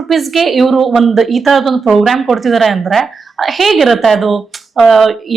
ರುಪೀಸ್ಗೆ ಇವರು ಈ ತರದೊಂದು ಪ್ರೋಗ್ರಾಮ್ ಕೊಡ್ತಿದಾರೆ ಅಂದ್ರೆ ಹೇಗಿರುತ್ತೆ ಅದು?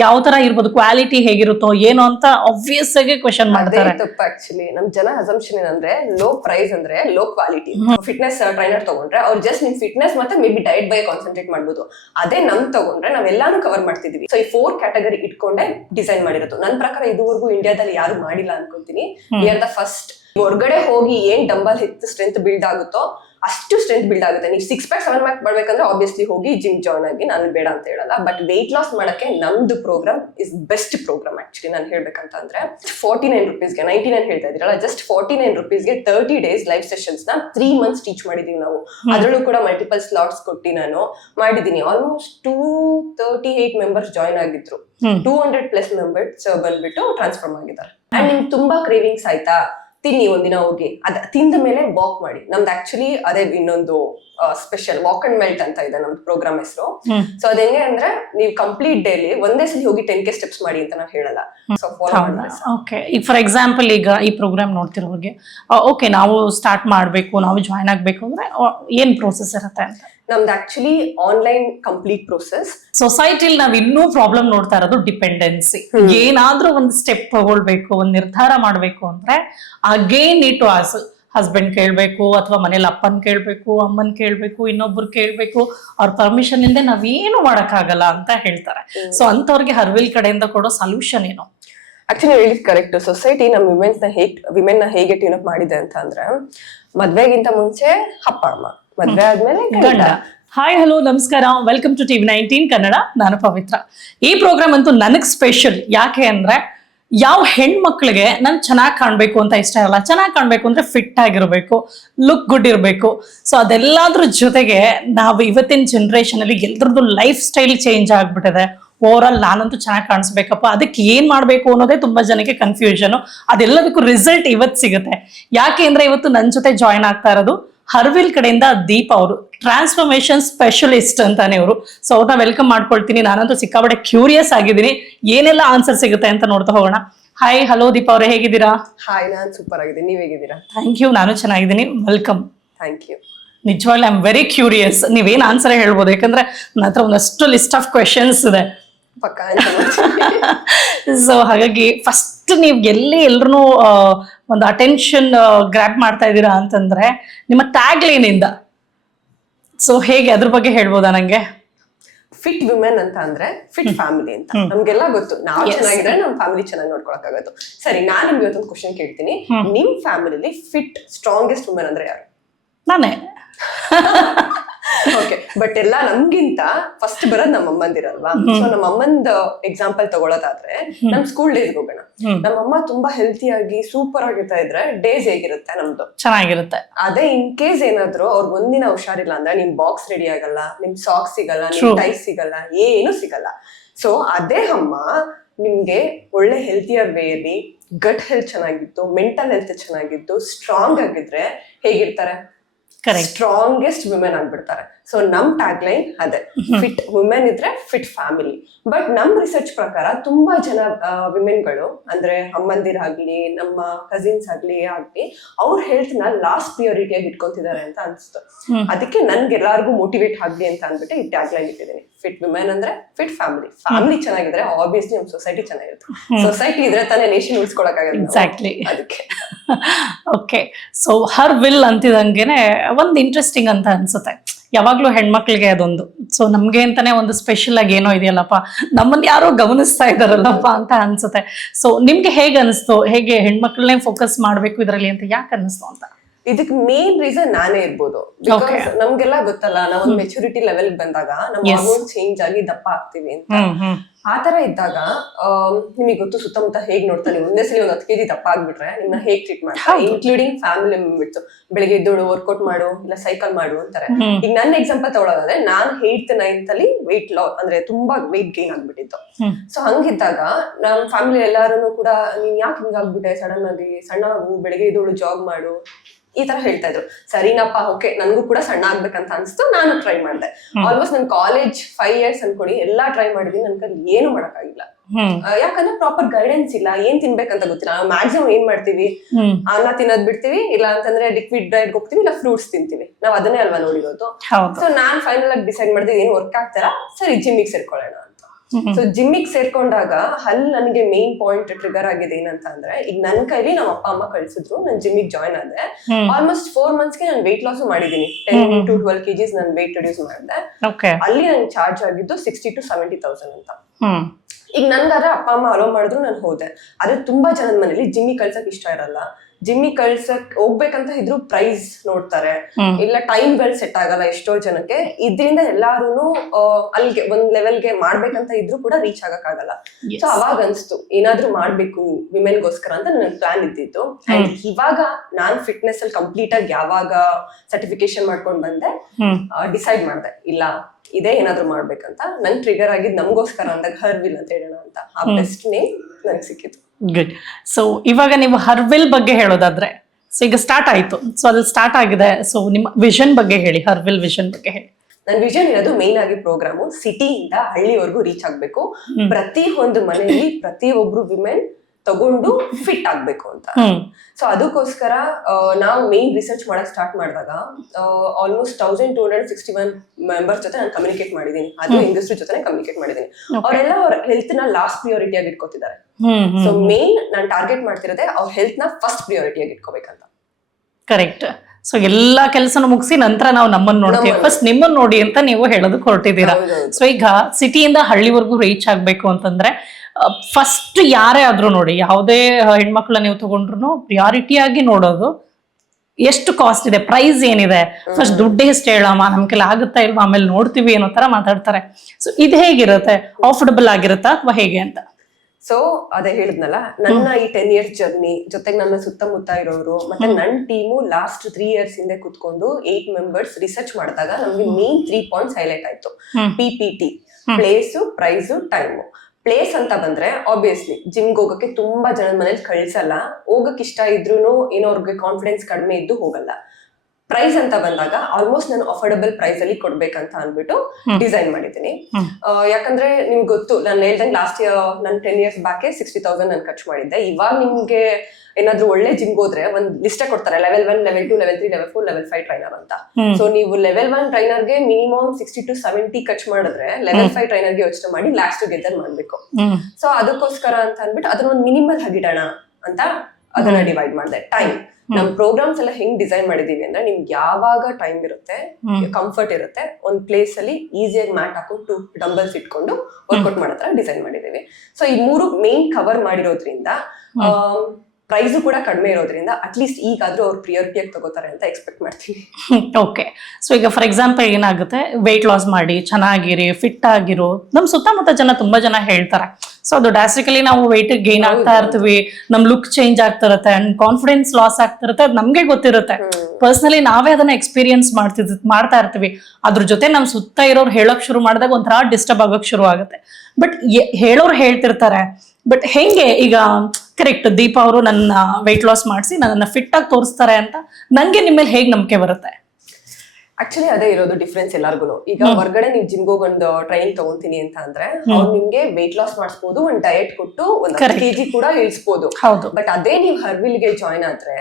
ಯಾವ ತರ ಇರ್ಬೋದು, ಕ್ವಾಲಿಟಿ ಹೇಗಿರುತ್ತೋ ಏನೋ ಅಂತ ಆಬ್ವಿಯಸ್ ಆಗಿ ಕ್ವೆಶನ್ ಮಾಡ್ತಾರೆ. ತಪ್ಪ ಆಕ್ಚುಲಿ ನಮ್ ಜನ ಅಸಂಪ್ಷನ್ ಏನಂದ್ರೆ ಲೋ ಪ್ರೈಸ್ ಅಂದ್ರೆ ಲೋ ಕ್ವಾಲಿಟಿ. ಫಿಟ್ನೆಸ್ ಟ್ರೈನರ್ ತಗೊಂಡ್ರೆ ಅವ್ರು ಜಸ್ಟ್ ನಿಮ್ ಫಿಟ್ನೆಸ್ ಮತ್ತೆ may be diet by concentrate ಮಾಡ್ಬೋದು. ಅದೇ ನಮ್ ತಗೊಂಡ್ರೆ ನಾವೆಲ್ಲಾನು ಕವರ್ ಮಾಡ್ತಿದೀವಿ. ಸೊ ಈ 4 ಕ್ಯಾಟಗರಿ ಇಟ್ಕೊಂಡೆ ಡಿಸೈನ್ ಮಾಡಿರೋದು. ನನ್ ಪ್ರಕಾರ ಇದುವರೆಗೂ ಇಂಡಿಯಾದಲ್ಲಿ ಯಾರು ಮಾಡಿಲ್ಲ ಅನ್ಕೊಂತೀನಿ. We are the first. ಹೊರಗಡೆ ಹೋಗಿ ಏನ್ ಡಂಬಲ್ ಹೆಚ್ಚು ಸ್ಟ್ರೆಂತ್ ಬಿಲ್ಡ್ ಆಗುತ್ತೋ ಅಷ್ಟು ಸ್ಟ್ರೆಂತ್ ಬಿಲ್ಡ್ ಆಗುತ್ತೆ. ನೀವು 6 ಪ್ಯಾಕ್ 7 ಪ್ಯಾಕ್ ಮಾಡ್ಬೇಕಂದ್ರೆ ಆಬ್ವಿಯಸ್ಲಿ ಹೋಗಿ ಜಿಮ್ ಜಾಯ್ನ್ ಆಗಿ, ನಾನು ಬೇಡ ಅಂತ ಹೇಳಲ್ಲ. ಬಟ್ ವೆಯ್ಟ್ ಲಾಸ್ ಮಾಡಕ್ಕೆ ನಮ್ದು program is best program actually. ನಾನು ಹೇಳ್ಬೇಕಂತ ಅಂದ್ರೆ 49 ರುಪೀಸ್ಗೆ 99 ಹೇಳ್ತಾ ಇದ್ರಲ್ಲ, ಜಸ್ಟ್ 49 ರುಪೀಸ್ಗೆ 30 ಡೇಸ್ ಲೈವ್ ಸೆಷನ್ಸ್ ನ 3 ಮಂತ್ಸ್ ಟೀಚ್ ಮಾಡಿದೀವಿ ನಾವು. ಅದ್ರಲ್ಲೂ ಕೂಡ ಮಲ್ಟಿಪಲ್ ಸ್ಲಾಟ್ಸ್ ಕೊಟ್ಟು ನಾನು ಮಾಡಿದೀನಿ. ಆಲ್ಮೋಸ್ಟ್ 238 ಮೆಂಬರ್ಸ್ ಜಾಯ್ನ್ ಆಗಿದ್ರು. 200+ ಮೆಂಬರ್ಸ್ ಬಂದ್ಬಿಟ್ಟು ಟ್ರಾನ್ಸ್ಫಾರ್ಮ್ ಆಗಿದ್ದಾರೆ. ಅಂಡ್ ನಿಮ್ಗೆ ತುಂಬಾ ಕ್ರೇವಿಂಗ್ಸ್ ಆಯ್ತಾ, ತಿನ್ನಿ ಒಂದಿನ ಹೋಗಿ, ಅದ ತಿಂದ ಮೇಲೆ ವಾಕ್ ಮಾಡಿ. ನಮ್ದು ಆಕ್ಚುಲಿ ಅದೇ ಇನ್ನೊಂದು ಸ್ಪೆಷಲ್ ವಾಕ್ ಅಂಡ್ ಮೆಲ್ಟ್ ಅಂತ ಇದೆ ನಮ್ದು ಪ್ರೋಗ್ರಾಮ್ ಹೆಸರು. ಸೊ ಅದ ಹೆಂಗೆ ಅಂದ್ರೆ ನೀವು ಕಂಪ್ಲೀಟ್ ಡೇಲಿ ಒಂದೇ ಸಲ ಹೋಗಿ 10K ಸ್ಟೆಪ್ಸ್ ಮಾಡಿ ಅಂತ ನಾವು ಹೇಳಲ್ಲ. ಸೊ ಓಕೆ, ಈಗ ಫಾರ್ ಎಕ್ಸಾಂಪಲ್ ಈಗ ಈ ಪ್ರೋಗ್ರಾಮ್ ನೋಡ್ತಿರೋರಿಗೆ ಓಕೆ ನಾವು ಸ್ಟಾರ್ಟ್ ಮಾಡ್ಬೇಕು, ನಾವು ಜಾಯ್ನ್ ಆಗ್ಬೇಕು ಅಂದ್ರೆ ಏನ್ ಪ್ರೋಸೆಸ್ ಇರುತ್ತೆ ಅಂತ? ನಮ್ದು ಆಕ್ಚುಲಿ ಆನ್ಲೈನ್ ಕಂಪ್ಲೀಟ್ ಪ್ರೋಸೆಸ್. ಸೊಸೈಟಿಲಿ ನಾವ್ ಇನ್ನೂ ಪ್ರಾಬ್ಲಮ್ ನೋಡ್ತಾ ಇರೋದು ಡಿಪೆಂಡೆನ್ಸಿ. ಏನಾದ್ರೂ ಒಂದು ಸ್ಟೆಪ್ ತಗೊಳ್ಬೇಕು, ಒಂದ್ ನಿರ್ಧಾರ ಮಾಡ್ಬೇಕು ಅಂದ್ರೆ again need to ask. Husband ಕೇಳ್ಬೇಕು, ಅಥವಾ ಮನೇಲಿ ಅಪ್ಪನ್ ಕೇಳ್ಬೇಕು, ಅಮ್ಮನ್ ಕೇಳ್ಬೇಕು, ಇನ್ನೊಬ್ರು ಕೇಳ್ಬೇಕು. ಅವ್ರ ಪರ್ಮಿಷನ್ ಇಲ್ಲದೆ ನಾವೇನು ಮಾಡಕ್ಕಾಗಲ್ಲ ಅಂತ ಹೇಳ್ತಾರೆ. ಸೊ ಅಂತವ್ರಿಗೆ ಹರ್ವಿಲ್ ಕಡೆಯಿಂದ ಕೊಡೋ ಸೊಲ್ಯೂಷನ್ ಏನು? ಆಕ್ಚುಲಿ ಹೇಳಿದ್ ಕರೆಕ್ಟ್. ಸೊಸೈಟಿ ನಮ್ ವಿಮೆನ್ ನ ಹೇಗೆ ಟ್ಯೂನ್ ಅಪ್ ಮಾಡಿದೆ ಅಂತ ಅಂದ್ರೆ, ಮದ್ವೆಗಿಂತ ಮುಂಚೆ ಅಪ್ಪ ಅಮ್ಮ, ಮದ್ವೆ ಆದ್ಮೇಲೆ ಗಂಡ. ಹಾಯ್ ಹಲೋ ನಮಸ್ಕಾರ, ವೆಲ್ಕಮ್ ಟು TV19 ಕನ್ನಡ. ನಾನು ಪವಿತ್ರ. ಈ ಪ್ರೋಗ್ರಾಮ್ ಅಂತೂ ನನಗ್ ಸ್ಪೆಷಲ್. ಯಾಕೆ ಅಂದ್ರೆ ಯಾವ ಹೆಣ್ಮಕ್ಳಿಗೆ ನಾನು ಚೆನ್ನಾಗಿ ಕಾಣ್ಬೇಕು ಅಂತ ಇಷ್ಟ ಇರಲ್ಲ. ಚೆನ್ನಾಗಿ ಕಾಣ್ಬೇಕು ಅಂದ್ರೆ ಫಿಟ್ ಆಗಿರ್ಬೇಕು, ಲುಕ್ ಗುಡ್ ಇರಬೇಕು. ಸೊ ಅದೆಲ್ಲದ್ರ ಜೊತೆಗೆ ನಾವು ಇವತ್ತಿನ ಜನರೇಷನ್ ಅಲ್ಲಿ ಎಲ್ರದ್ದು ಲೈಫ್ ಸ್ಟೈಲ್ ಚೇಂಜ್ ಆಗ್ಬಿಟ್ಟಿದೆ. ಓವರ್ ಆಲ್ ನಾನಂತೂ ಚೆನ್ನಾಗಿ ಕಾಣಿಸ್ಬೇಕಪ್ಪ, ಅದಕ್ಕೆ ಏನ್ ಮಾಡ್ಬೇಕು ಅನ್ನೋದೇ ತುಂಬಾ ಜನಕ್ಕೆ ಕನ್ಫ್ಯೂಷನ್. ಅದೆಲ್ಲದಕ್ಕೂ ರಿಸಲ್ಟ್ ಇವತ್ತು ಸಿಗುತ್ತೆ. ಯಾಕೆ ಅಂದ್ರೆ ಇವತ್ತು ನನ್ನ ಜೊತೆ ಜಾಯ್ನ್ ಆಗ್ತಾ ಇರೋದು ಹರ್ವಿಲ್ ಕಡೆಯಿಂದ ದೀಪ ಅವರು, ಟ್ರಾನ್ಸ್ಫಾರ್ಮೇಶನ್ ಸ್ಪೆಷಲಿಸ್ಟ್ ಅಂತಾನೆ ಅವರು. ಸೊ ಅವ್ರನ್ನ ವೆಲ್ಕಮ್ ಮಾಡ್ಕೊಳ್ತೀನಿ. ನಾನಂತೂ ಸಿಕ್ಕಾಪಟ್ಟೆ ಕ್ಯೂರಿಯಸ್ ಆಗಿದ್ದೀನಿ, ಏನೆಲ್ಲ ಆನ್ಸರ್ ಸಿಗುತ್ತೆ ಅಂತ ನೋಡ್ತಾ ಹೋಗೋಣ. ಹಾಯ್ ಹಲೋ ದೀಪ ಅವರೇ, ಹೇಗಿದ್ದೀರಾ? ಹಾಯ್, ನಾನ್ ಸೂಪರ್ ಆಗಿದ್ದೀನಿ, ನೀವ್ ಹೇಗಿದ್ದೀರಾ? ಥ್ಯಾಂಕ್ ಯು, ನಾನು ಚೆನ್ನಾಗಿದ್ದೀನಿ. ವೆಲ್ಕಮ್. Thank you. ನಿಜವಾಗ್ಲೂ ಐ ಆಮ್ ವೆರಿ ಕ್ಯೂರಿಯಸ್. ನೀವೇನ್ ಆನ್ಸರ್ ಹೇಳ್ಬೋದು, ಯಾಕಂದ್ರೆ ನನ್ನ ಹತ್ರ ಒಂದಷ್ಟು ಲಿಸ್ಟ್ ಆಫ್ ಕ್ವೆಶನ್ಸ್ ಇದೆ. ಸೊ ಹಾಗಾಗಿ ಫಸ್ಟ್ ನೀವು ಎಲ್ರೂ ಒಂದು ಅಟೆನ್ಷನ್ ಗ್ರ್ಯಾಬ್ ಮಾಡ್ತಾ ಇದ್ದೀರಾ ಅಂತಂದ್ರೆ ನಿಮ್ಮ ಟ್ಯಾಗ್ ಲೈನ್ ಇಂದ. ಸೊ ಹೇಗೆ, ಅದ್ರ ಬಗ್ಗೆ ಹೇಳ್ಬೋದಾ ನಂಗೆ? ಫಿಟ್ ವಿಮೆನ್ ಅಂತ ಅಂದ್ರೆ ಫಿಟ್ ಫ್ಯಾಮಿಲಿ ಅಂತ ನಮ್ಗೆಲ್ಲ ಗೊತ್ತು. ನಾವು ಚೆನ್ನಾಗಿದ್ರೆ ನಮ್ ಫ್ಯಾಮಿಲಿ ಚೆನ್ನಾಗಿ ನೋಡ್ಕೊಳಕ್ಕಾಗತ್ತು. ಸರಿ, ನಾನ್ ನಿಮ್ಗೆ ಇವತ್ತೊಂದು ಕ್ವಶನ್ ಕೇಳ್ತೀನಿ. ನಿಮ್ ಫ್ಯಾಮಿಲಿಲಿ ಫಿಟ್ ಸ್ಟ್ರಾಂಗೆಸ್ಟ್ ವುಮೆನ್ ಅಂದ್ರೆ ಯಾರು? ನಾನೇ. ಓಕೆ, ಬಟ್ ಎಲ್ಲ ನಮ್ಗಿಂತ ಫಸ್ಟ್ ಬರೋದ್ ನಮ್ಮ ಅಮ್ಮಂದಿರಲ್ವಾ? ಸೊ ನಮ್ಮ ಅಮ್ಮಂದ ಎಕ್ಸಾಂಪಲ್ ತಗೊಳೋದಾದ್ರೆ ನಮ್ ಸ್ಕೂಲ್ ಡೇಸ್ ಹೋಗೋಣ. ನಮ್ಮಮ್ಮ ತುಂಬಾ ಹೆಲ್ತಿಯಾಗಿ ಸೂಪರ್ ಆಗಿರ್ತಾ ಇದ್ರೆ ಡೇಸ್ ಹೇಗಿರುತ್ತೆ ನಮ್ದು? ಚೆನ್ನಾಗಿರುತ್ತೆ. ಅದೇ ಇನ್ ಕೇಸ್ ಏನಾದ್ರು ಅವ್ರಿಗೆ ಒಂದಿನ ಹುಷಾರಿಲ್ಲ ಅಂದ್ರೆ ನಿಮ್ ಬಾಕ್ಸ್ ರೆಡಿ ಆಗಲ್ಲ, ನಿಮ್ ಸಾಕ್ಸ್ ಸಿಗಲ್ಲ, ನಿಮ್ ಟೈಸ್ ಸಿಗಲ್ಲ, ಏನು ಸಿಗಲ್ಲ. ಸೊ ಅದೇ ಅಮ್ಮ ನಿಮ್ಗೆ ಒಳ್ಳೆ ಹೆಲ್ತಿಯರ್ ವೇಲಿ ಗಟ್ ಹೆಲ್ತ್ ಚೆನ್ನಾಗಿತ್ತು, ಮೆಂಟಲ್ ಹೆಲ್ತ್ ಚೆನ್ನಾಗಿತ್ತು, ಸ್ಟ್ರಾಂಗ್ ಆಗಿದ್ರೆ ಹೇಗಿರ್ತಾರೆ? ಸ್ಟ್ರಾಂಗೆಸ್ಟ್ ವಿಮೆನ್ ಆಗ್ಬಿಡ್ತಾರೆ. ಸೊ ನಮ್ ಟ್ಯಾಗ್ ಲೈನ್ ಅದೇ, ಫಿಟ್ ವುಮೆನ್ ಇದ್ರೆ ಫಿಟ್ ಫ್ಯಾಮಿಲಿ. ಬಟ್ ನಮ್ ರಿಸರ್ಚ್ ಪ್ರಕಾರ ತುಂಬಾ ಜನ ವಿಮೆನ್ಗಳು ಅಂದ್ರೆ ಅಮ್ಮಂದಿರಾಗ್ಲಿ, ನಮ್ಮ ಕಸಿನ್ಸ್ ಆಗ್ಲಿ ಅವ್ರ ಹೆಲ್ತ್ ನ ಲಾಸ್ಟ್ ಪ್ರಿಯಾರಿಟಿಯಾಗಿ ಇಟ್ಕೊಂತಿದ್ದಾರೆ ಅಂತ ಅನ್ಸುತ್ತೆ. ಅದಕ್ಕೆ ನನ್ಗೆ ಎಲ್ಲಾರ್ಗು ಮೋಟಿವೇಟ್ ಆಗ್ಲಿ ಅಂತ ಅಂದ್ಬಿಟ್ಟು ಈ ಟ್ಯಾಗ್ ಲೈನ್ ಇಟ್ಟಿದ್ದೀನಿ. ಫಿಟ್ ವಿಮೆನ್ ಅಂದ್ರೆ ಫಿಟ್ ಫ್ಯಾಮಿಲಿ. ಫ್ಯಾಮಿಲಿ ಚೆನ್ನಾಗಿದ್ರೆ ಆಬ್ವಿಯಸ್ಲಿ ನಮ್ ಸೊಸೈಟಿ ಚೆನ್ನಾಗಿರುತ್ತೆ. ಸೊಸೈಟಿ ಇದ್ರೆ ತಾನೇ ನೇಷನ್ ಉಳಿಸ್ಕೊಳಕ್ಕಾಗಲ್ಲ. ಎಕ್ಸಾಕ್ಟ್ಲಿ. ಅದಕ್ಕೆ ಓಕೆ, ಸೊ ಹರ್ವಿಲ್ ಅಂತಿದಂಗೆನೆ ಒಂದು ಇಂಟ್ರೆಸ್ಟಿಂಗ್ ಅಂತ ಅನ್ಸುತ್ತೆ. ಯಾವಾಗ್ಲೂ ಹೆಣ್ಮಕ್ಳಿಗೆ ಅದೊಂದು, ಸೊ ನಮ್ಗೆ ಅಂತಾನೆ ಒಂದು ಸ್ಪೆಷಲ್ ಆಗಿ ಏನೋ ಇದೆಯಲ್ಲಪ್ಪ, ನಮ್ಮನ್ನ ಯಾರೋ ಗಮನಿಸ್ತಾ ಇದಾರಲ್ಲಪ್ಪ ಅಂತ ಅನ್ಸುತ್ತೆ. ಸೊ ನಿಮ್ಗೆ ಹೇಗೆ ಅನಿಸ್ತು, ಹೇಗೆ ಹೆಣ್ಮಕ್ಳನ್ನೇ ಫೋಕಸ್ ಮಾಡ್ಬೇಕು ಇದ್ರಲ್ಲಿ ಅಂತ ಯಾಕೆ ಅನಿಸ್ತು ಅಂತ? ಇದಕ್ ಮೇನ್ ರೀಸನ್ ನಾನೇ ಇರ್ಬೋದು. ನಮ್ಗೆಲ್ಲ ಗೊತ್ತಲ್ಲ, ನಾವೊಂದು ಮೆಚುರಿಟಿ ಲೆವೆಲ್ ಬಂದಾಗ ನಮ್ಮ ಹಾರ್ಮೋನ್ ಚೇಂಜ್ ಆಗಿ ದಪ್ಪ ಆಗ್ತೀವಿ ಅಂತ. ಆತರ ಇದ್ದಾಗ ನಿಮಗೆ ಗೊತ್ತು ಸುತ್ತಮುತ್ತ ಹೇಗ್ ನೋಡ್ತಾರೆ. ಒಂದೇ ಸಲ ಒಂದು 10 kg ದಪ್ಪ ಆಗ್ಬಿಟ್ರೆ ನಿಮ್ನ ಹೇಗ್ ಟ್ರೀಟ್ ಮಾಡ್ತಾರೆ, ಇನ್ಕ್ಲೂಡಿಂಗ್ ಫ್ಯಾಮಿಲಿ ಮೆಂಬರ್ಸ್. ಬೆಳಿಗ್ಗೆ ಎದ್ದೋಡು, ವರ್ಕೌಟ್ ಮಾಡು, ಇಲ್ಲ ಸೈಕಲ್ ಮಾಡು ಅಂತಾರೆ. ಈಗ ನನ್ನ ಎಕ್ಸಾಂಪಲ್ ತಗೊಳ್ಳೋದಾದ್ರೆ, ನಾನ್ 8th 9th ಅಲ್ಲಿ ವೆಯ್ಟ್ ಲಾಸ್ ಅಂದ್ರೆ ತುಂಬಾ ವೆಯ್ಟ್ ಗೇನ್ ಆಗ್ಬಿಟ್ಟಿತ್ತು. ಸೊ ಹಂಗಿದ್ದಾಗ ನಮ್ ಫ್ಯಾಮಿಲಿ ಎಲ್ಲಾರು ಕೂಡ, ನೀನ್ ಯಾಕೆ ಹಿಂಗಾಗ್ಬಿಟ್ಟೆ ಸಡನ್ ಆಗಿ, ಸಣ್ಣ ಆಗು, ಬೆಳಿಗ್ಗೆ ಎದ್ದೋಡು, ಜಾಗ್ ಮಾಡು, ಈ ತರ ಹೇಳ್ತಾ ಇದ್ರು. ಸರಿನಪ್ಪ, ಓಕೆ, ನನ್ಗೂ ಕೂಡ ಸಣ್ಣ ಆಗ್ಬೇಕಂತ ಅನ್ಸ್ತು, ನಾನು ಟ್ರೈ ಮಾಡಿದೆ. ಆಲ್ಮೋಸ್ಟ್ ನನ್ ಕಾಲೇಜ್ 5 years ಅನ್ಕೊಡಿ, ಎಲ್ಲಾ ಟ್ರೈ ಮಾಡಿದೀನಿ, ನನ್ ಕೈಲಿ ಏನು ಮಾಡಕ್ಕಾಗಿಲ್ಲ. ಯಾಕಂದ್ರೆ ಪ್ರಾಪರ್ ಗೈಡೆನ್ಸ್ ಇಲ್ಲ, ಏನ್ ತಿನ್ಬೇಕಂತ ಗೊತ್ತಿಲ್ಲ. ನಾವು ಮ್ಯಾಕ್ಸಿಮಮ್ ಏನ್ ಮಾಡ್ತೀವಿ, ಅನ್ನ ತಿನ್ನೋದ್ ಬಿಡ್ತೀವಿ, ಇಲ್ಲ ಅಂತಂದ್ರೆ ಲಿಕ್ವಿಡ್ ಡಯಟ್ ಹೋಗ್ತೀವಿ, ಇಲ್ಲ ಫ್ರೂಟ್ಸ್ ತಿಂತೀವಿ. ನಾವ್ ಅದನ್ನೇ ಅಲ್ವಾ ನೋಡಿರೋದು. ಸೊ ನಾನ್ ಫೈನಲ್ ಆಗಿ ಡಿಸೈಡ್ ಮಾಡಿದೆ, ಏನ್ ವರ್ಕ್ ಆಗ್ತಾರ, ಸರಿ ಜಿಮ್ಮಿಗೆ ಸೇರ್ಕೊಳ್ಳೋಣ ಅಂತ. ಸೊ ಜಿಮ್ಮಿಗೆ ಸೇರ್ಕೊಂಡಾಗ ಅಲ್ಲಿ ನನಗೆ ಮೇನ್ ಪಾಯಿಂಟ್ ಟ್ರಿಗರ್ ಆಗಿದೆ ಏನಂತ ಅಂದ್ರೆ, ಈಗ ನನ್ ಕೈಲಿ ನಮ್ಮ ಅಪ್ಪ ಅಮ್ಮ ಕಳ್ಸಿದ್ರು, ನಾನು ಜಿಮ್ಮಿಗೆ ಜಾಯ್ನ್ ಆದೆ. ಆಲ್ಮೋಸ್ಟ್ 4 months ನಾನು ವೆಯ್ಟ್ ಲಾಸ್ ಮಾಡಿದೀನಿ. 10 to 12 kgs ನಾನು ವೆಯ್ಟ್ ರಿಡ್ಯೂಸ್ ಮಾಡಿದೆ. ಅಲ್ಲಿ ನನ್ಗೆ ಚಾರ್ಜ್ ಆಗಿದ್ದು 60,000 to 70,000 ಅಂತ. ಈಗ ನನ್ಗಾದ್ರೆ ಅಪ್ಪ ಅಮ್ಮ ಅಲೋ ಮಾಡಿದ್ರು ನಾನು ಹೋದೆ. ಆದ್ರೆ ತುಂಬಾ ಜನದ ಮನೇಲಿ ಜಿಮ್ಮಿಗೆ ಕಳ್ಸಕ್ ಇಷ್ಟ ಇರಲ್ಲ. ಜಿಮ್ಮಿಗೆ ಕಳ್ಸಕ್ ಹೋಗ್ಬೇಕಂತ ಇದ್ರು ಪ್ರೈಸ್ ನೋಡ್ತಾರೆ, ಇಲ್ಲ ಟೈಮ್ ಗಳು ಸೆಟ್ ಆಗಲ್ಲ ಎಷ್ಟೋ ಜನಕ್ಕೆ. ಇದ್ರಿಂದ ಎಲ್ಲಾರು ಅಲ್ಲಿಗೆ ಒಂದ್ ಲೆವೆಲ್ಗೆ ಮಾಡ್ಬೇಕಂತ ಇದ್ರು ಕೂಡ ರೀಚ್ ಆಗಕ್ ಆಗಲ್ಲ. ಸೊ ಅವಾಗ ಅನ್ಸ್ತು ಏನಾದ್ರೂ ಮಾಡ್ಬೇಕು ವಿಮೆನ್ಗೋಸ್ಕರ ಅಂತ ನನ್ನ ಪ್ಲಾನ್ ಇದ್ದಿತ್ತು. ಅಂಡ್ ಇವಾಗ ನಾನ್ ಫಿಟ್ನೆಸ್ ಅಲ್ಲಿ ಕಂಪ್ಲೀಟ್ ಆಗಿ ಯಾವಾಗ ಸರ್ಟಿಫಿಕೇಶನ್ ಮಾಡ್ಕೊಂಡ್ ಬಂದೆ, ಡಿಸೈಡ್ ಮಾಡ್ದೆ ಇಲ್ಲ ಇದೇ ಏನಾದ್ರು ಮಾಡ್ಬೇಕಂತ. ನನ್ ಟ್ರಿಗರ್ ಆಗಿದ್ ನಮ್ಗೋಸ್ಕರ ಅಂದಾಗ ಹರ್ವಿಲ್ ಅಂತ ಹೇಳೋಣ ಅಂತ, ಆ ಬೆಸ್ಟ್ ನೇಮ್ ನನ್ಗೆ ಸಿಕ್ಕಿತ್ತು. ಗುಡ್. ಸೊ ಇವಾಗ ನೀವು ಹರ್ವಿಲ್ ಬಗ್ಗೆ ಹೇಳೋದಾದ್ರೆ, ಸೊ ಈಗ ಸ್ಟಾರ್ಟ್ ಆಯ್ತು, ಸೊ ಅದು ಸ್ಟಾರ್ಟ್ ಆಗಿದೆ. ಸೊ ನಿಮ್ಮ ವಿಷನ್ ಬಗ್ಗೆ ಹೇಳಿ, ಹರ್ವಿಲ್ ವಿಷನ್ ಬಗ್ಗೆ ಹೇಳಿ. ನನ್ ವಿಷನ್ ಇರೋದು ಮೇನ್ ಆಗಿ ಪ್ರೋಗ್ರಾಮು ಸಿಟಿಯಿಂದ ಹಳ್ಳಿವರೆಗೂ ರೀಚ್ ಆಗ್ಬೇಕು. ಪ್ರತಿ ಒಂದು ಮನೆಯಲ್ಲಿ ಪ್ರತಿಯೊಬ್ರು ವಿಮೆನ್ ತಗೊಂಡು ಫಿಟ್ ಆಗ್ಬೇಕು ಅಂತ. ಸೊ ಅದಕ್ಕೋಸ್ಕರ ನಾವು ಮೇನ್ ರಿಸರ್ಚ್ ಮಾಡಕ್ ಸ್ಟಾರ್ಟ್ ಮಾಡಿದಾಗ ಆಲ್ಮೋಸ್ಟ್ 1261 ಮೆಂಬರ್ಸ್ ಜೊತೆ ನಾನು ಕಮ್ಯುನಿಕೇಟ್ ಮಾಡಿದೀನಿ. ಅದು ಇಂಡಸ್ಟ್ರಿ ಜೊತೆ ಕಮ್ಯುನಿಕೇಟ್ ಮಾಡಿದೀನಿ. ಅವರೆಲ್ಲ ಅವ್ರ ಹೆಲ್ತ್ ನ ಲಾಸ್ಟ್ ಪ್ರಿಯಾರಿಟಿ ಆಗಿ ಇಟ್ಕೋತಿದ್ದಾರೆ. ಸೊ ಮೇನ್ ನಾನು ಟಾರ್ಗೆಟ್ ಮಾಡ್ತಿರೋದೇ ಅವ್ರ ಹೆಲ್ತ್ ನ ಫಸ್ಟ್ ಪ್ರಿಯಾರಿಟಿ ಆಗಿ ಇಟ್ಕೋಬೇಕಂತ. ಕರೆಕ್ಟ್. ಸೊ ಎಲ್ಲಾ ಕೆಲಸನ ಮುಗಿಸಿ ನಂತರ ನಾವು ನಮ್ಮನ್ನ ನೋಡ್ತೀವಿ, ಫಸ್ಟ್ ನಿಮ್ಮನ್ನ ನೋಡಿ ಅಂತ ನೀವು ಹೇಳೋದಕ್ಕೆ ಹೊರಟಿದ್ದೀರಾ. ಸೊ ಈಗ ಸಿಟಿಯಿಂದ ಹಳ್ಳಿವರೆಗೂ ರೀಚ್ ಆಗ್ಬೇಕು ಅಂತಂದ್ರೆ ಫಸ್ಟ್ ಯಾರೇ ಆದ್ರೂ ನೋಡಿ, ಯಾವುದೇ ಹೆಣ್ಮಕ್ಳ ನೀವು ತಗೊಂಡ್ರು ಪ್ರಿಯಾರಿಟಿ ಆಗಿ ನೋಡೋದು ಎಷ್ಟು ಕಾಸ್ಟ್ ಇದೆ, ಪ್ರೈಸ್ ಏನಿದೆ, ಫಸ್ಟ್ ದುಡ್ಡು ಎಷ್ಟು ಹೇಳಮ್ಮ, ನಮ್ ಕೈಲಿ ಆಗುತ್ತಾ ಇಲ್ವಾ, ಆಮೇಲೆ ನೋಡ್ತೀವಿ ಅನ್ನೋ ತರ ಮಾತಾಡ್ತಾರೆ. ಸೊ ಇದು ಹೇಗಿರುತ್ತೆ, ಆಫರ್ಡಬಲ್ ಆಗಿರುತ್ತಾ ಅಥವಾ ಹೇಗೆ ಅಂತ? ಸೊ ಅದೇ ಹೇಳಿದ್ನಲ್ಲ, ನನ್ನ ಈ 10 years ಜರ್ನಿ ಜೊತೆಗೆ ನನ್ನ ಸುತ್ತಮುತ್ತ ಇರೋರು ಮತ್ತೆ ನನ್ನ ಟೀಮು ಲಾಸ್ಟ್ 3 years ಹಿಂದೆ ಕುತ್ಕೊಂಡು 8 members ರಿಸರ್ಚ್ ಮಾಡಿದಾಗ ನಮ್ಗೆ ಮೇನ್ 3 points ಹೈಲೈಟ್ ಆಯ್ತು. PPT, place, price, time. Place ಅಂತ ಬಂದ್ರೆ ಆಬ್ವಿಯಸ್ಲಿ ಜಿಮ್ಗೆ ಹೋಗಕ್ಕೆ ತುಂಬಾ ಜನದ ಮನೇಲಿ ಕಳ್ಸಲ್ಲ, ಹೋಗಕ್ ಇಷ್ಟ ಇದ್ರೂನು ಏನೋ ಅವ್ರಿಗೆ ಕಾನ್ಫಿಡೆನ್ಸ್ ಕಡಿಮೆ ಇದ್ದು ಹೋಗಲ್ಲ. ಪ್ರೈಸ್ ಅಂತ ಬಂದಾಗ ಆಲ್ಮೋಸ್ಟ್ ನಾನು ಅಫೋರ್ಡಬಲ್ ಪ್ರೈಸ್ ಅಲ್ಲಿ ಕೊಡ್ಬೇಕಂತ ಅನ್ಬಿಟ್ಟು ಡಿಸೈನ್ ಮಾಡಿದ್ದೀನಿ. ಯಾಕಂದ್ರೆ ನಿಮ್ಗೆ ಗೊತ್ತು, ನಾನು ಹೇಳ್ದಂಗೆ ಲಾಸ್ಟ್ ಇಯರ್ ನಾನು 10 years ಬ್ಯಾಕೆ 60,000 ನಾನು ಖರ್ಚು ಮಾಡಿದ್ದೆ. ಇವಾಗ ನಿಮ್ಗೆ ಏನಾದ್ರು ಒಳ್ಳೆ ಜಿಮ್ಗೆ ಹೋದ್ರೆ ಒಂದ್ ಲಿಸ್ಟ್ ಕೊಡ್ತಾರೆ, level 1, level 2, level 3, level 4, level 5 trainer ಅಂತ. ಸೊ ನೀವು level 1 ಟ್ರೈನರ್ಗೆ ಮಿನಿಮಮ್ 60 to 70 ಖರ್ಚು ಮಾಡಿದ್ರೆ level 5 ಟ್ರೈನರ್ಗೆ ಯೋಚನೆ ಮಾಡಿ lakhs ಟುಗೆದರ್ ಮಾಡ್ಬೇಕು. ಸೊ ಅದಕ್ಕೋಸ್ಕರ ಅಂತ ಅನ್ಬಿಟ್ಟು ಅದನ್ನ ಒಂದು ಮಿನಿಮಲ್ ಆಗಿಡೋಣ ಅಂತ ಅದನ್ನ ಡಿವೈಡ್ ಮಾಡಿದೆ. ಟೈಮ್, ನಮ್ ಪ್ರೋಗ್ರಾಮ್ಸ್ ಎಲ್ಲ ಹೆಂಗ್ ಡಿಸೈನ್ ಮಾಡಿದೀವಿ ಅಂದ್ರೆ, ನಿಮ್ಗೆ ಯಾವಾಗ ಟೈಮ್ ಇರುತ್ತೆ, ಕಂಫರ್ಟ್ ಇರುತ್ತೆ, ಒಂದ್ ಪ್ಲೇಸ್ ಅಲ್ಲಿ ಈಸಿಯಾಗಿ ಮ್ಯಾಟ್ ಹಾಕೊಂಡು 2 ಡಂಬಲ್ಸ್ ಇಟ್ಕೊಂಡು ವರ್ಕೌಟ್ ಮಾಡೋ ತರ ಡಿಸೈನ್ ಮಾಡಿದೀವಿ. ಸೊ ಈ 3 ಮೇನ್ ಕವರ್ ಮಾಡಿರೋದ್ರಿಂದ ಪ್ರೈಸು ಕೂಡ ಕಡಿಮೆ ಇರೋದ್ರಿಂದ ಅಟ್ಲೀಸ್ಟ್ ಈಗಾದ್ರೂ ಅವ್ರು ಪ್ರಿಯಾರಿಟಿಯಾಗಿ ತಗೋತಾರೆ ಅಂತ ಎಕ್ಸ್ಪೆಕ್ಟ್ ಮಾಡ್ತೀವಿ. ಓಕೆ. ಸೊ ಈಗ ಫಾರ್ ಎಕ್ಸಾಂಪಲ್ ಏನಾಗುತ್ತೆ, ವೆಯ್ಟ್ ಲಾಸ್ ಮಾಡಿ ಚೆನ್ನಾಗಿರಿ, ಫಿಟ್ ಆಗಿರೋ, ನಮ್ ಸುತ್ತಮುತ್ತ ಜನ ತುಂಬಾ ಜನ ಹೇಳ್ತಾರೆ. ಸೊ ಅದು ಡ್ರಾಸ್ಟಿಕಲಿ ನಾವು ವೆಯ್ಟ್ ಗೇನ್ ಆಗ್ತಾ ಇರ್ತೀವಿ, ನಮ್ ಲುಕ್ ಚೇಂಜ್ ಆಗ್ತಾ ಇರುತ್ತೆ ಅಂಡ್ ಕಾನ್ಫಿಡೆನ್ಸ್ ಲಾಸ್ ಆಗ್ತಾ ಇರುತ್ತೆ, ಅದು ನಮ್ಗೆ ಗೊತ್ತಿರುತ್ತೆ. ಪರ್ಸನಲಿ ನಾವೇ ಅದನ್ನ ಎಕ್ಸ್ಪೀರಿಯನ್ಸ್ ಮಾಡ್ತಾ ಇರ್ತೀವಿ. ಅದ್ರ ಜೊತೆ ನಮ್ ಸುತ್ತ ಇರೋರು ಹೇಳಕ್ ಶುರು ಮಾಡಿದಾಗ ಒಂಥರ ಡಿಸ್ಟರ್ಬ್ ಆಗಕ್ ಶುರು ಆಗುತ್ತೆ. ಬಟ್ ಹೇಳೋರು ಹೇಳ್ತಿರ್ತಾರೆ, ಬಟ್ ಹೆಂಗೆ ಈಗ ಕರೆಕ್ಟ್ ದೀಪಾ ಅವರು ನನ್ನ ವೆಯ್ಟ್ ಲಾಸ್ ಮಾಡಿಸಿ ನನ್ನ ಫಿಟ್ ಆಗಿ ತೋರಿಸ್ತಾರೆ ಅಂತ ನಂಗೆ ನಿಮ್ಮಲ್ಲಿ ಹೇಗೆ ನಂಬಿಕೆ ಬರುತ್ತೆ? ಆಕ್ಚುಲಿ ಅದೇ ಇರೋದು ಡಿಫ್ರೆನ್ಸ್ ಎಲ್ಲಾರ್ಗು. ಈಗ ಹೊರಗಡೆ ನೀವು ಜಿಮ್ಗೆ ಒಂದು ಟ್ರೈನಿಂಗ್ ತಗೊಂತೀನಿ ಅಂತ ಅಂದ್ರೆ ಅವ್ರು ನಿಮ್ಗೆ ವೆಯ್ಟ್ ಲಾಸ್ ಮಾಡಿಸಬಹುದು, ಒಂದ್ ಡಯಟ್ ಕೊಟ್ಟು ಒಂದ್ 10 kg ಕೂಡ ಇಳಿಸಬಹುದು. ಬಟ್ ಅದೇ ನೀವು ಹರ್ವಿಲ್ಗೆ ಜಾಯ್ನ್ ಆದ್ರೆ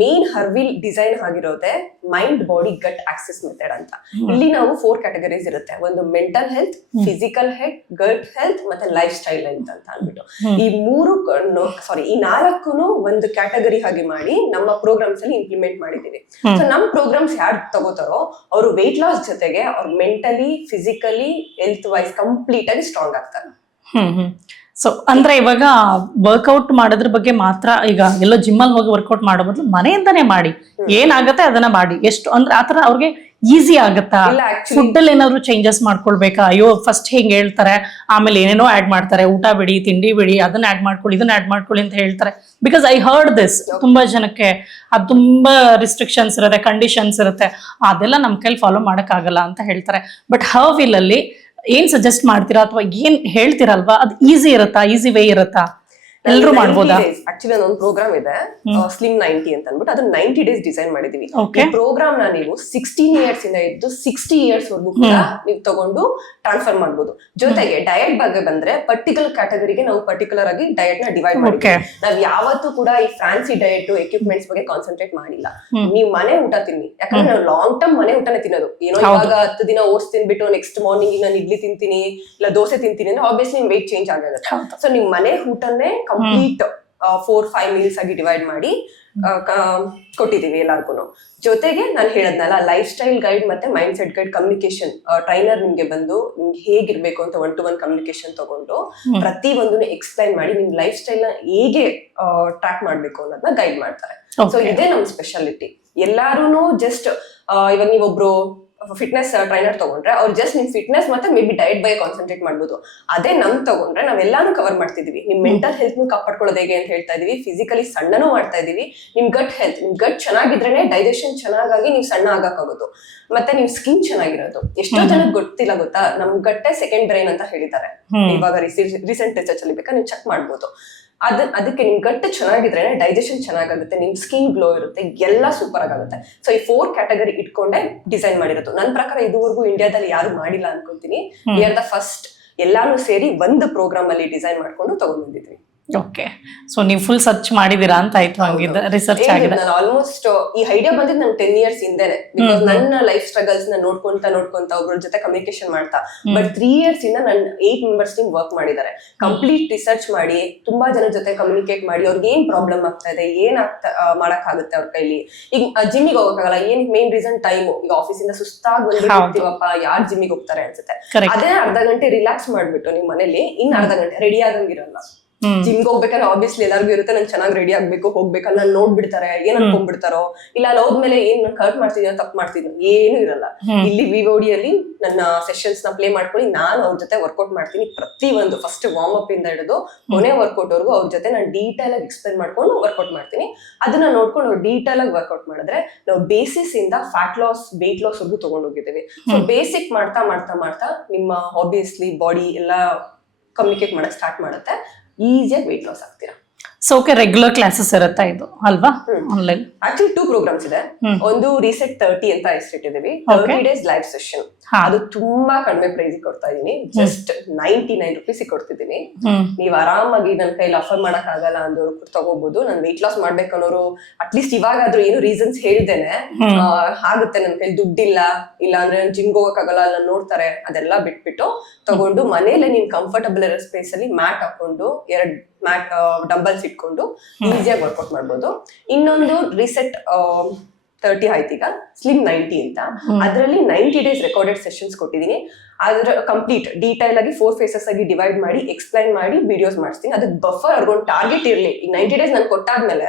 ಮೇನ್ ಹರ್ವಿಲ್ ಡಿಸೈನ್ ಆಗಿರೋದೆ mind body gut access method ಅಂತ. ಇಲ್ಲಿ ನಾವು 4 categories ಇರುತ್ತೆ. ಒಂದು mental health, physical health, gut health ಮತ್ತೆ ಲೈಫ್ ಸ್ಟೈಲ್ ಹೆಲ್ತ್ ಅಂತ ಅಂದ್ಬಿಟ್ಟು ಈ 4 ಒಂದು ಕ್ಯಾಟಗರಿ ಆಗಿ ಮಾಡಿ ನಮ್ಮ ಪ್ರೋಗ್ರಾಮ್ಸ್ ಅಲ್ಲಿ ಇಂಪ್ಲಿಮೆಂಟ್ ಮಾಡಿದೀವಿ. ಸೊ ನಮ್ ಪ್ರೋಗ್ರಾಮ್ಸ್ ಯಾರು ತಗೋತಾರೋ ಅವರು ವೆಯ್ಟ್ ಲಾಸ್ ಜೊತೆಗೆ ಅವ್ರು mentally, physically, health wise complete ಆಗಿ ಸ್ಟ್ರಾಂಗ್ ಆಗ್ತಾರೆ. ಸೊ ಅಂದ್ರೆ ಇವಾಗ ವರ್ಕೌಟ್ ಮಾಡೋದ್ರ ಬಗ್ಗೆ ಮಾತ್ರ, ಈಗ ಎಲ್ಲೋ ಜಿಮ್ಮಲ್ಲಿ ಹೋಗಿ ವರ್ಕೌಟ್ ಮಾಡೋ ಬದಲು ಮನೆಯಿಂದಾನೇ ಮಾಡಿ, ಏನಾಗತ್ತೆ ಅದನ್ನ ಮಾಡಿ. ಎಷ್ಟು ಅಂದ್ರೆ ಆತರ ಅವ್ರಿಗೆ ಈಸಿ ಆಗತ್ತಾ? ಫುಡ್ ಅಲ್ಲಿ ಏನಾದ್ರು ಚೇಂಜಸ್ ಮಾಡ್ಕೊಳ್ಬೇಕಾ? ಅಯ್ಯೋ ಫಸ್ಟ್ ಹಿಂಗ್ ಹೇಳ್ತಾರೆ, ಆಮೇಲೆ ಏನೇನೋ ಆಡ್ ಮಾಡ್ತಾರೆ, ಊಟ ಬಿಡಿ, ತಿಂಡಿ ಬಿಡಿ, ಅದನ್ನ ಆಡ್ ಮಾಡ್ಕೊಳ್ಳಿ, ಇದನ್ನ ಆಡ್ ಮಾಡ್ಕೊಳ್ಳಿ ಅಂತ ಹೇಳ್ತಾರೆ. ಬಿಕಾಸ್ ಐ ಹರ್ಡ್ ದಿಸ್, ತುಂಬಾ ಜನಕ್ಕೆ ಅದು ತುಂಬಾ ರಿಸ್ಟ್ರಿಕ್ಷನ್ಸ್ ಇರುತ್ತೆ, ಕಂಡೀಷನ್ಸ್ ಇರುತ್ತೆ, ಅದೆಲ್ಲ ನಮ್ ಕೈಲಿ ಫಾಲೋ ಮಾಡಕ್ ಆಗಲ್ಲ ಅಂತ ಹೇಳ್ತಾರೆ. ಬಟ್ ಹರ್ವಿಲ್ ಅಲ್ಲಿ ಏನ್ ಸಜೆಸ್ಟ್ ಮಾಡ್ತೀರಾ ಅಥವಾ ಏನ್ ಹೇಳ್ತೀರಲ್ವಾ, ಅದು ಈಸಿ ಇರುತ್ತಾ, ಈಸಿ ವೇ ಇರುತ್ತಾ? ಎಲ್ರು ಮಾಡ್ಬೋದಾ? ಆಕ್ಚುಲಿ ಒಂದು ಪ್ರೋಗ್ರಾಮ್ ಇದೆ ಸ್ಲಿಮ್ 90 ಅಂತ ಅನ್ಬಿಟ್ಟು ಅದು 90 ಡೇಸ್ ಡಿಸೈನ್ ಮಾಡಿದೀವಿ. Okay. ಈ ಪ್ರೋಗ್ರಾಮ್ ನ ನೀವು 16 ಇಯರ್ಸ್ ಇಂದ ಇದ್ದು 60 ಇಯರ್ಸ್ ವರ್ಗೂ ಕೂಡ ನೀವು ತಗೊಂಡು ಟ್ರಾನ್ಸ್ಫರ್ ಮಾಡ್ಬೋದು. ಜೊತೆಗೆ ಡಯಟ್ ಬಗ್ಗೆ ಬಂದ್ರೆ ಪರ್ಟಿಕ್ಯುಲರ್ ಕ್ಯಾಟಗರಿಗೆ ನಾವು ಪರ್ಟಿಕ್ಯುಲರ್ ಆಗಿ ಡಯಟ್ ನ ಡಿವೈಡ್ ಮಾಡಿದ್ವಿ. ನಾವ್ ಯಾವತ್ತೂ ಕೂಡ ಈ ಫ್ಯಾನ್ಸಿ ಡಯಟ್ ಎಕ್ವಿಪ್ಮೆಂಟ್ಸ್ ಬಗ್ಗೆ ಕಾನ್ಸಂಟ್ರೇಟ್ ಮಾಡಿಲ್ಲ. ನೀವು ಮನೆ ಊಟ ತಿನ್ನಿ, ಯಾಕಂದ್ರೆ ನಾವು ಲಾಂಗ್ ಟರ್ಮ್ ಮನೆ ಊಟನೇ ತಿನ್ನೋದು. ಏನೋ ಇವಾಗ 10 ದಿನ ಓಟ್ಸ್ ತಿನ್ಬಿಟ್ಟು ನೆಕ್ಸ್ಟ್ ಮಾರ್ನಿಂಗ್ ನಾನು ಇಡ್ಲಿ ತಿಂತೀನಿ ಇಲ್ಲ ದೋಸೆ ತಿಂತೀನಿ ಅಂದ್ರೆ ಆಬ್ವಿಯಸ್ಲಿ ನಿಮ್ ವೆಯ್ಟ್ ಚೇಂಜ್ ಆಗುತ್ತೆ. ಸೊ ನಿಮ್ ಮನೆ ಊಟನೇ ಕಂಪ್ಲೀಟ್ 4-5 ಮೀಲ್ಸ್ ಆಗಿ ಡಿವೈಡ್ ಮಾಡಿ ಕೊಟ್ಟಿದೀವಿ ಎಲ್ಲಾರ್ಗು. ಜೊತೆಗೆ ನಾನು ಹೇಳದ್ನಲ್ಲ ಲೈಫ್ ಸ್ಟೈಲ್ ಗೈಡ್ ಮತ್ತೆ mind set guide communication trainer ನಿಮ್ಗೆ ಬಂದು ನಿಮ್ಗೆ ಹೇಗಿರ್ಬೇಕು ಅಂತ 1-to-1 ಕಮ್ಯುನಿಕೇಶನ್ ತಗೊಂಡು ಪ್ರತಿ ಒಂದನ್ನು ಎಕ್ಸ್ಪ್ಲೈನ್ ಮಾಡಿ ನಿಮ್ ಲೈಫ್ ಸ್ಟೈಲ್ ನ ಹೇಗೆ ಟ್ರ್ಯಾಕ್ ಮಾಡ್ಬೇಕು ಅನ್ನೋದನ್ನ ಗೈಡ್ ಮಾಡ್ತಾರೆ. ಸೊ ಇದೇ ನಮ್ ಸ್ಪೆಷಾಲಿಟಿ. ಎಲ್ಲಾರು ಜಸ್ಟ್ ಇವಾಗ ನೀವೊಬ್ರು ಫಿಟ್ನೆಸ್ ಟ್ರೈನರ್ ತಗೊಂಡ್ರೆ ಅವ್ರು ಜಸ್ಟ್ ನಿಮ್ ಫಿಟ್ನೆಸ್ ಮತ್ತೆ ಮೇ ಬಿ ಡಯಟ್ ಬಗ್ಗೆ ಕಾನ್ಸಂಟ್ರೇಟ್ ಮಾಡ್ಬೋದು. ಅದೇ ನಮ್ ತಗೊಂಡ್ರೆ ನಾವೆಲ್ಲಾನು ಕವರ್ ಮಾಡ್ತಿದೀವಿ. ನಿಮ್ ಮೆಂಟಲ್ ಹೆಲ್ತ್ ನು ಕಾಪಾಡ್ಕೊಳ್ಳೋದು ಹೇಗೆ ಅಂತ ಹೇಳ್ತಾ ಇದೀವಿ, ಫಿಸಿಕಲಿ ಸಣ್ಣನೂ ಮಾಡ್ತಾ ಇದೀವಿ. ನಿಮ್ ಗಟ್ ಹೆಲ್ತ್, ನಿಮ್ ಗಟ್ ಚೆನ್ನಾಗಿದ್ರೇನೆ ಡೈಜೆಷನ್ ಚೆನ್ನಾಗಾಗಿ ನೀವು ಸಣ್ಣ ಆಗಕ್ಕಾಗೋದು, ಮತ್ತೆ ನಿಮ್ ಸ್ಕಿನ್ ಚೆನ್ನಾಗಿರೋದು. ಎಷ್ಟೋ ಜನಕ್ಕೆ ಗೊತ್ತಿಲ್ಲ ಗೊತ್ತಾ, ನಮ್ ಗಟ್ಟೆ ಸೆಕೆಂಡ್ ಬ್ರೈನ್ ಅಂತ ಹೇಳಿದ್ದಾರೆ. ಇವಾಗ ರೀಸೆಂಟ್ ರಿಸರ್ಚ್ ಅಲ್ಲಿ ಬೇಕಾ ನೀವು ಚೆಕ್ ಮಾಡ್ಬೋದು. ಅದಕ್ಕೆ ನಿಮ್ ಗಟ್ಟು ಚೆನ್ನಾಗಿದ್ರೆ ಡೈಜೆಷನ್ ಚೆನ್ನಾಗುತ್ತೆ, ನಿಮ್ ಸ್ಕಿನ್ ಗ್ಲೋ ಇರುತ್ತೆ, ಎಲ್ಲ ಸೂಪರ್ ಆಗುತ್ತೆ. ಸೊ ಈ 4 ಕ್ಯಾಟಗರಿ ಇಟ್ಕೊಂಡೆ ಡಿಸೈನ್ ಮಾಡಿರೋದು. ನನ್ನ ಪ್ರಕಾರ ಇದುವರೆಗೂ ಇಂಡಿಯಾದಲ್ಲಿ ಯಾರು ಮಾಡಿಲ್ಲ ಅನ್ಕೊಂತೀನಿ. We are the first. ಎಲ್ಲಾನು ಸೇರಿ ಒಂದು ಪ್ರೋಗ್ರಾಮ್ ಅಲ್ಲಿ ಡಿಸೈನ್ ಮಾಡ್ಕೊಂಡು ತಗೊಂಡ್ ಬಂದಿದ್ವಿ. ಓಕೆ, ಸೊ ನೀವು ಫುಲ್ ಸರ್ಚ್ ಮಾಡಿದೀರಾ ಅಂತ ಆಯ್ತು. ಹಂಗಿದ್ದ ರಿಸರ್ಚ್ ಆಗಿದೆ. ನಾನು ಆಲ್ಮೋಸ್ಟ್ ಈ ಐಡಿಯಾ ಬಂದಿದ್ದು ನಂಗೆ 10 ಇಯರ್ಸ್ ಹಿಂದೆನೆ. ಬಿಕಾಸ್ ನನ್ನ ಲೈಫ್ ಸ್ಟ್ರಗಲ್ಸ್ ನ ನೋಡ್ಕೊಂತ ಒಬ್ಬರ ಜೊತೆ ಕಮ್ಯುನಿಕೇಶನ್ ಮಾಡ್ತಾ. ಬಟ್ 3 ಇಯರ್ಸ್ ಇಂದ ನನ್ನ 8 ಮೆಂಬರ್ಸ್ ಟೀಮ್ ವರ್ಕ್ ಮಾಡಿದ್ದಾರೆ. ಕಂಪ್ಲೀಟ್ ರಿಸರ್ಚ್ ಮಾಡಿ ತುಂಬಾ ಜನ ಜೊತೆ ಕಮ್ಯುನಿಕೇಟ್ ಮಾಡಿ ಅವ್ರಿಗೆ ಏನ್ ಪ್ರಾಬ್ಲಮ್ ಆಗ್ತಾ ಇದೆ, ಏನ್ ಮಾಡಕ್ ಆಗುತ್ತೆ ಅವ್ರ ಕೈಲಿ. ಈಗ ಜಿಮ್ಮಿಗೆ ಹೋಗಕ್ಕಾಗಲ್ಲ, ಏನ್ ಮೇನ್ ರೀಸನ್ ಟೈಮು. ಈಗ ಆಫೀಸ್ ಇಂದ ಸುಸ್ತಾಗಿ ಬಂದಿರ್ತೀವಪ್ಪ, ಯಾರು ಜಿಮ್ಮಿಗೆ ಹೋಗ್ತಾರೆ ಅನ್ಸುತ್ತೆ. ಅದೇ ಅರ್ಧ ಗಂಟೆ ರಿಲ್ಯಾಕ್ಸ್ ಮಾಡ್ಬಿಟ್ಟು ನಿಮ್ ಮನೇಲಿ ಇನ್ ಅರ್ಧ ಗಂಟೆ ರೆಡಿ ಆಗಂಗಿರಲ್ಲ. ಜಿಮ್ಗೆ ಹೋಗ್ಬೇಕಾದ್ರೆ ಆಬ್ವಿಯಸ್ಲಿ ಎಲ್ಲರಿಗೂ ಇರುತ್ತೆ, ನಾನು ಚೆನ್ನಾಗಿ ರೆಡಿ ಆಗ್ಬೇಕು, ಹೋಗ್ಬೇಕಲ್ಲ, ನಾನು ನೋಡ್ಬಿಡ್ತಾರೆ, ಏನ್ ಅನ್ಕೊಂಡ್ಬಿಡ್ತಾರೋ, ಇಲ್ಲ ಅಲ್ಲಿ ಹೋದ್ಮೇಲೆ ಏನ್ ನಾನು ಕರೆಕ್ಟ್ ಮಾಡ್ತಿದ್ದೀನಿ ತಪ್ಪು ಮಾಡ್ತಿದ್ದೀನಿ, ಏನು ಇರಲ್ಲ. ಇಲ್ಲಿ ವಿವೋಡಿಯಲ್ಲಿ ನನ್ನ ಸೆಷನ್ಸ್ ನ ಪ್ಲೇ ಮಾಡ್ಕೊಂಡು ನಾನು ಅವ್ರ ಜೊತೆ ವರ್ಕೌಟ್ ಮಾಡ್ತೀನಿ. ಪ್ರತಿ ಒಂದು ಫಸ್ಟ್ ವಾರ್ಮ್ ಅಪ್ ಇಂದ ಹಿಡಿದು ಕೊನೆ ವರ್ಕೌಟ್ ವರ್ಗು ಅವ್ರ ಜೊತೆ ನಾನು ಡೀಟೇಲ್ ಆಗಿ ಎಕ್ಸ್ಪ್ಲೇನ್ ಮಾಡ್ಕೊಂಡು ವರ್ಕೌಟ್ ಮಾಡ್ತೀನಿ. ಅದನ್ನ ನೋಡ್ಕೊಂಡು ಅವ್ರು ಡೀಟೇಲ್ ಆಗಿ ವರ್ಕೌಟ್ ಮಾಡಿದ್ರೆ ನಾವು ಬೇಸಿಸ್ ಇಂದ ಫ್ಯಾಟ್ ಲಾಸ್, ವೆಯ್ಟ್ ಲಾಸ್ ವರ್ಗು ತಗೊಂಡ್ ಹೋಗಿದ್ದೀವಿ. ಸೊ ಬೇಸಿಕ್ ಮಾಡ್ತಾ ಮಾಡ್ತಾ ಮಾಡ್ತಾ ನಿಮ್ಮ ಆಬ್ವಿಯಸ್ಲಿ ಬಾಡಿ ಎಲ್ಲ ಕಮ್ಯುನಿಕೇಟ್ ಮಾಡಕ್ ಸ್ಟಾರ್ಟ್ ಮಾಡುತ್ತೆ. ಈಸಿಯಾಗಿ ವೆಯ್ಟ್ ಲಾಸ್ ಆಗ್ತೀರಾ. ಸೊ ಓಕೆ, ರೆಗ್ಯುಲರ್ ಕ್ಲಾಸಸ್ ಇರುತ್ತಾ ಇದು ಅಲ್ವಾ? ಆನ್ಲೈನ್ ಆಕ್ಚುಲಿ 2 ಪ್ರೋಗ್ರಾಮ್ಸ್ ಇದೆ. ಒಂದು ರೀಸೆಟ್ 30 ಅಂತ ಹೆಸರಿಟ್ಟಿದ್ದೀವಿ, 30 ಡೇಸ್ ಲೈವ್ ಸೆಷನ್. ಅದು ತುಂಬಾ ಕಡಿಮೆ ಪ್ರೈಸ್ ಕೊಡ್ತಾ ಇದೀನಿ, ಜಸ್ಟ್ 99 ರುಪೀಸ್ ಕೊಡ್ತಿದ್ದೀನಿ. ನೀವ್ ಆರಾಮಾಗಿ ನನ್ನ ಕೈಲಿ ಆಫರ್ ಮಾಡಕ್ ಆಗಲ್ಲ ಅಂದವ್ರು ತಗೋಬಹುದು. ನಾನು ವೆಯ್ಟ್ ಲಾಸ್ ಮಾಡ್ಬೇಕನ್ನೋರು ಅಟ್ಲೀಸ್ಟ್ ಇವಾಗಾದ್ರೂ ಏನು ರೀಸನ್ಸ್ ಹೇಳ್ದೇನೆ ಆಗುತ್ತೆ, ನನ್ನ ಕೈಲಿ ದುಡ್ಡಿಲ್ಲ, ಇಲ್ಲ ಅಂದ್ರೆ ನನ್ ಜಿಮ್ಗೆ ಹೋಗಕ್ಕಾಗಲ್ಲ, ನಾನು ನೋಡ್ತಾರೆ, ಅದೆಲ್ಲ ಬಿಟ್ಬಿಟ್ಟು ತಗೊಂಡು ಮನೇಲೆ ನೀನ್ ಕಂಫರ್ಟಬಲ್ ಇರೋ ಸ್ಪೇಸ್ ಅಲ್ಲಿ ಮ್ಯಾಟ್ ಹಾಕೊಂಡು 2 ಮ್ಯಾಟ್ ಡಂಬಲ್ಸ್ ಇಟ್ಕೊಂಡು ಈಸಿಯಾಗಿ ವರ್ಕೌಟ್ ಮಾಡ್ಬೋದು. ಇನ್ನೊಂದು ರೀಸೆಟ್ 30 ಆಯ್ತು, ಈಗ ಸ್ಲಿಮ್ 90 ಅಂತ. ಅದರಲ್ಲಿ 90 ಡೇಸ್ ರೆಕಾರ್ಡೆಡ್ ಸೆಷನ್ಸ್ ಕೊಟ್ಟಿದ್ದೀನಿ. ಅದ್ರ ಕಂಪ್ಲೀಟ್ ಡೀಟೈಲ್ ಆಗಿ 4 ಫೇಸಸ್ ಆಗಿ ಡಿವೈಡ್ ಮಾಡಿ ಎಕ್ಸ್ಪ್ಲೈನ್ ಮಾಡಿ ವಿಡಿಯೋಸ್ ಮಾಡಿಸ್ತೀನಿ. ಅದಕ್ಕೆ ಬಫರ್ ಅವ್ರಿಗೊಂದು ಟಾರ್ಗೆಟ್ ಇರ್ಲಿ. ಈಗ 90 ಡೇಸ್ ನಾನು ಕೊಟ್ಟಾದ್ಮೇಲೆ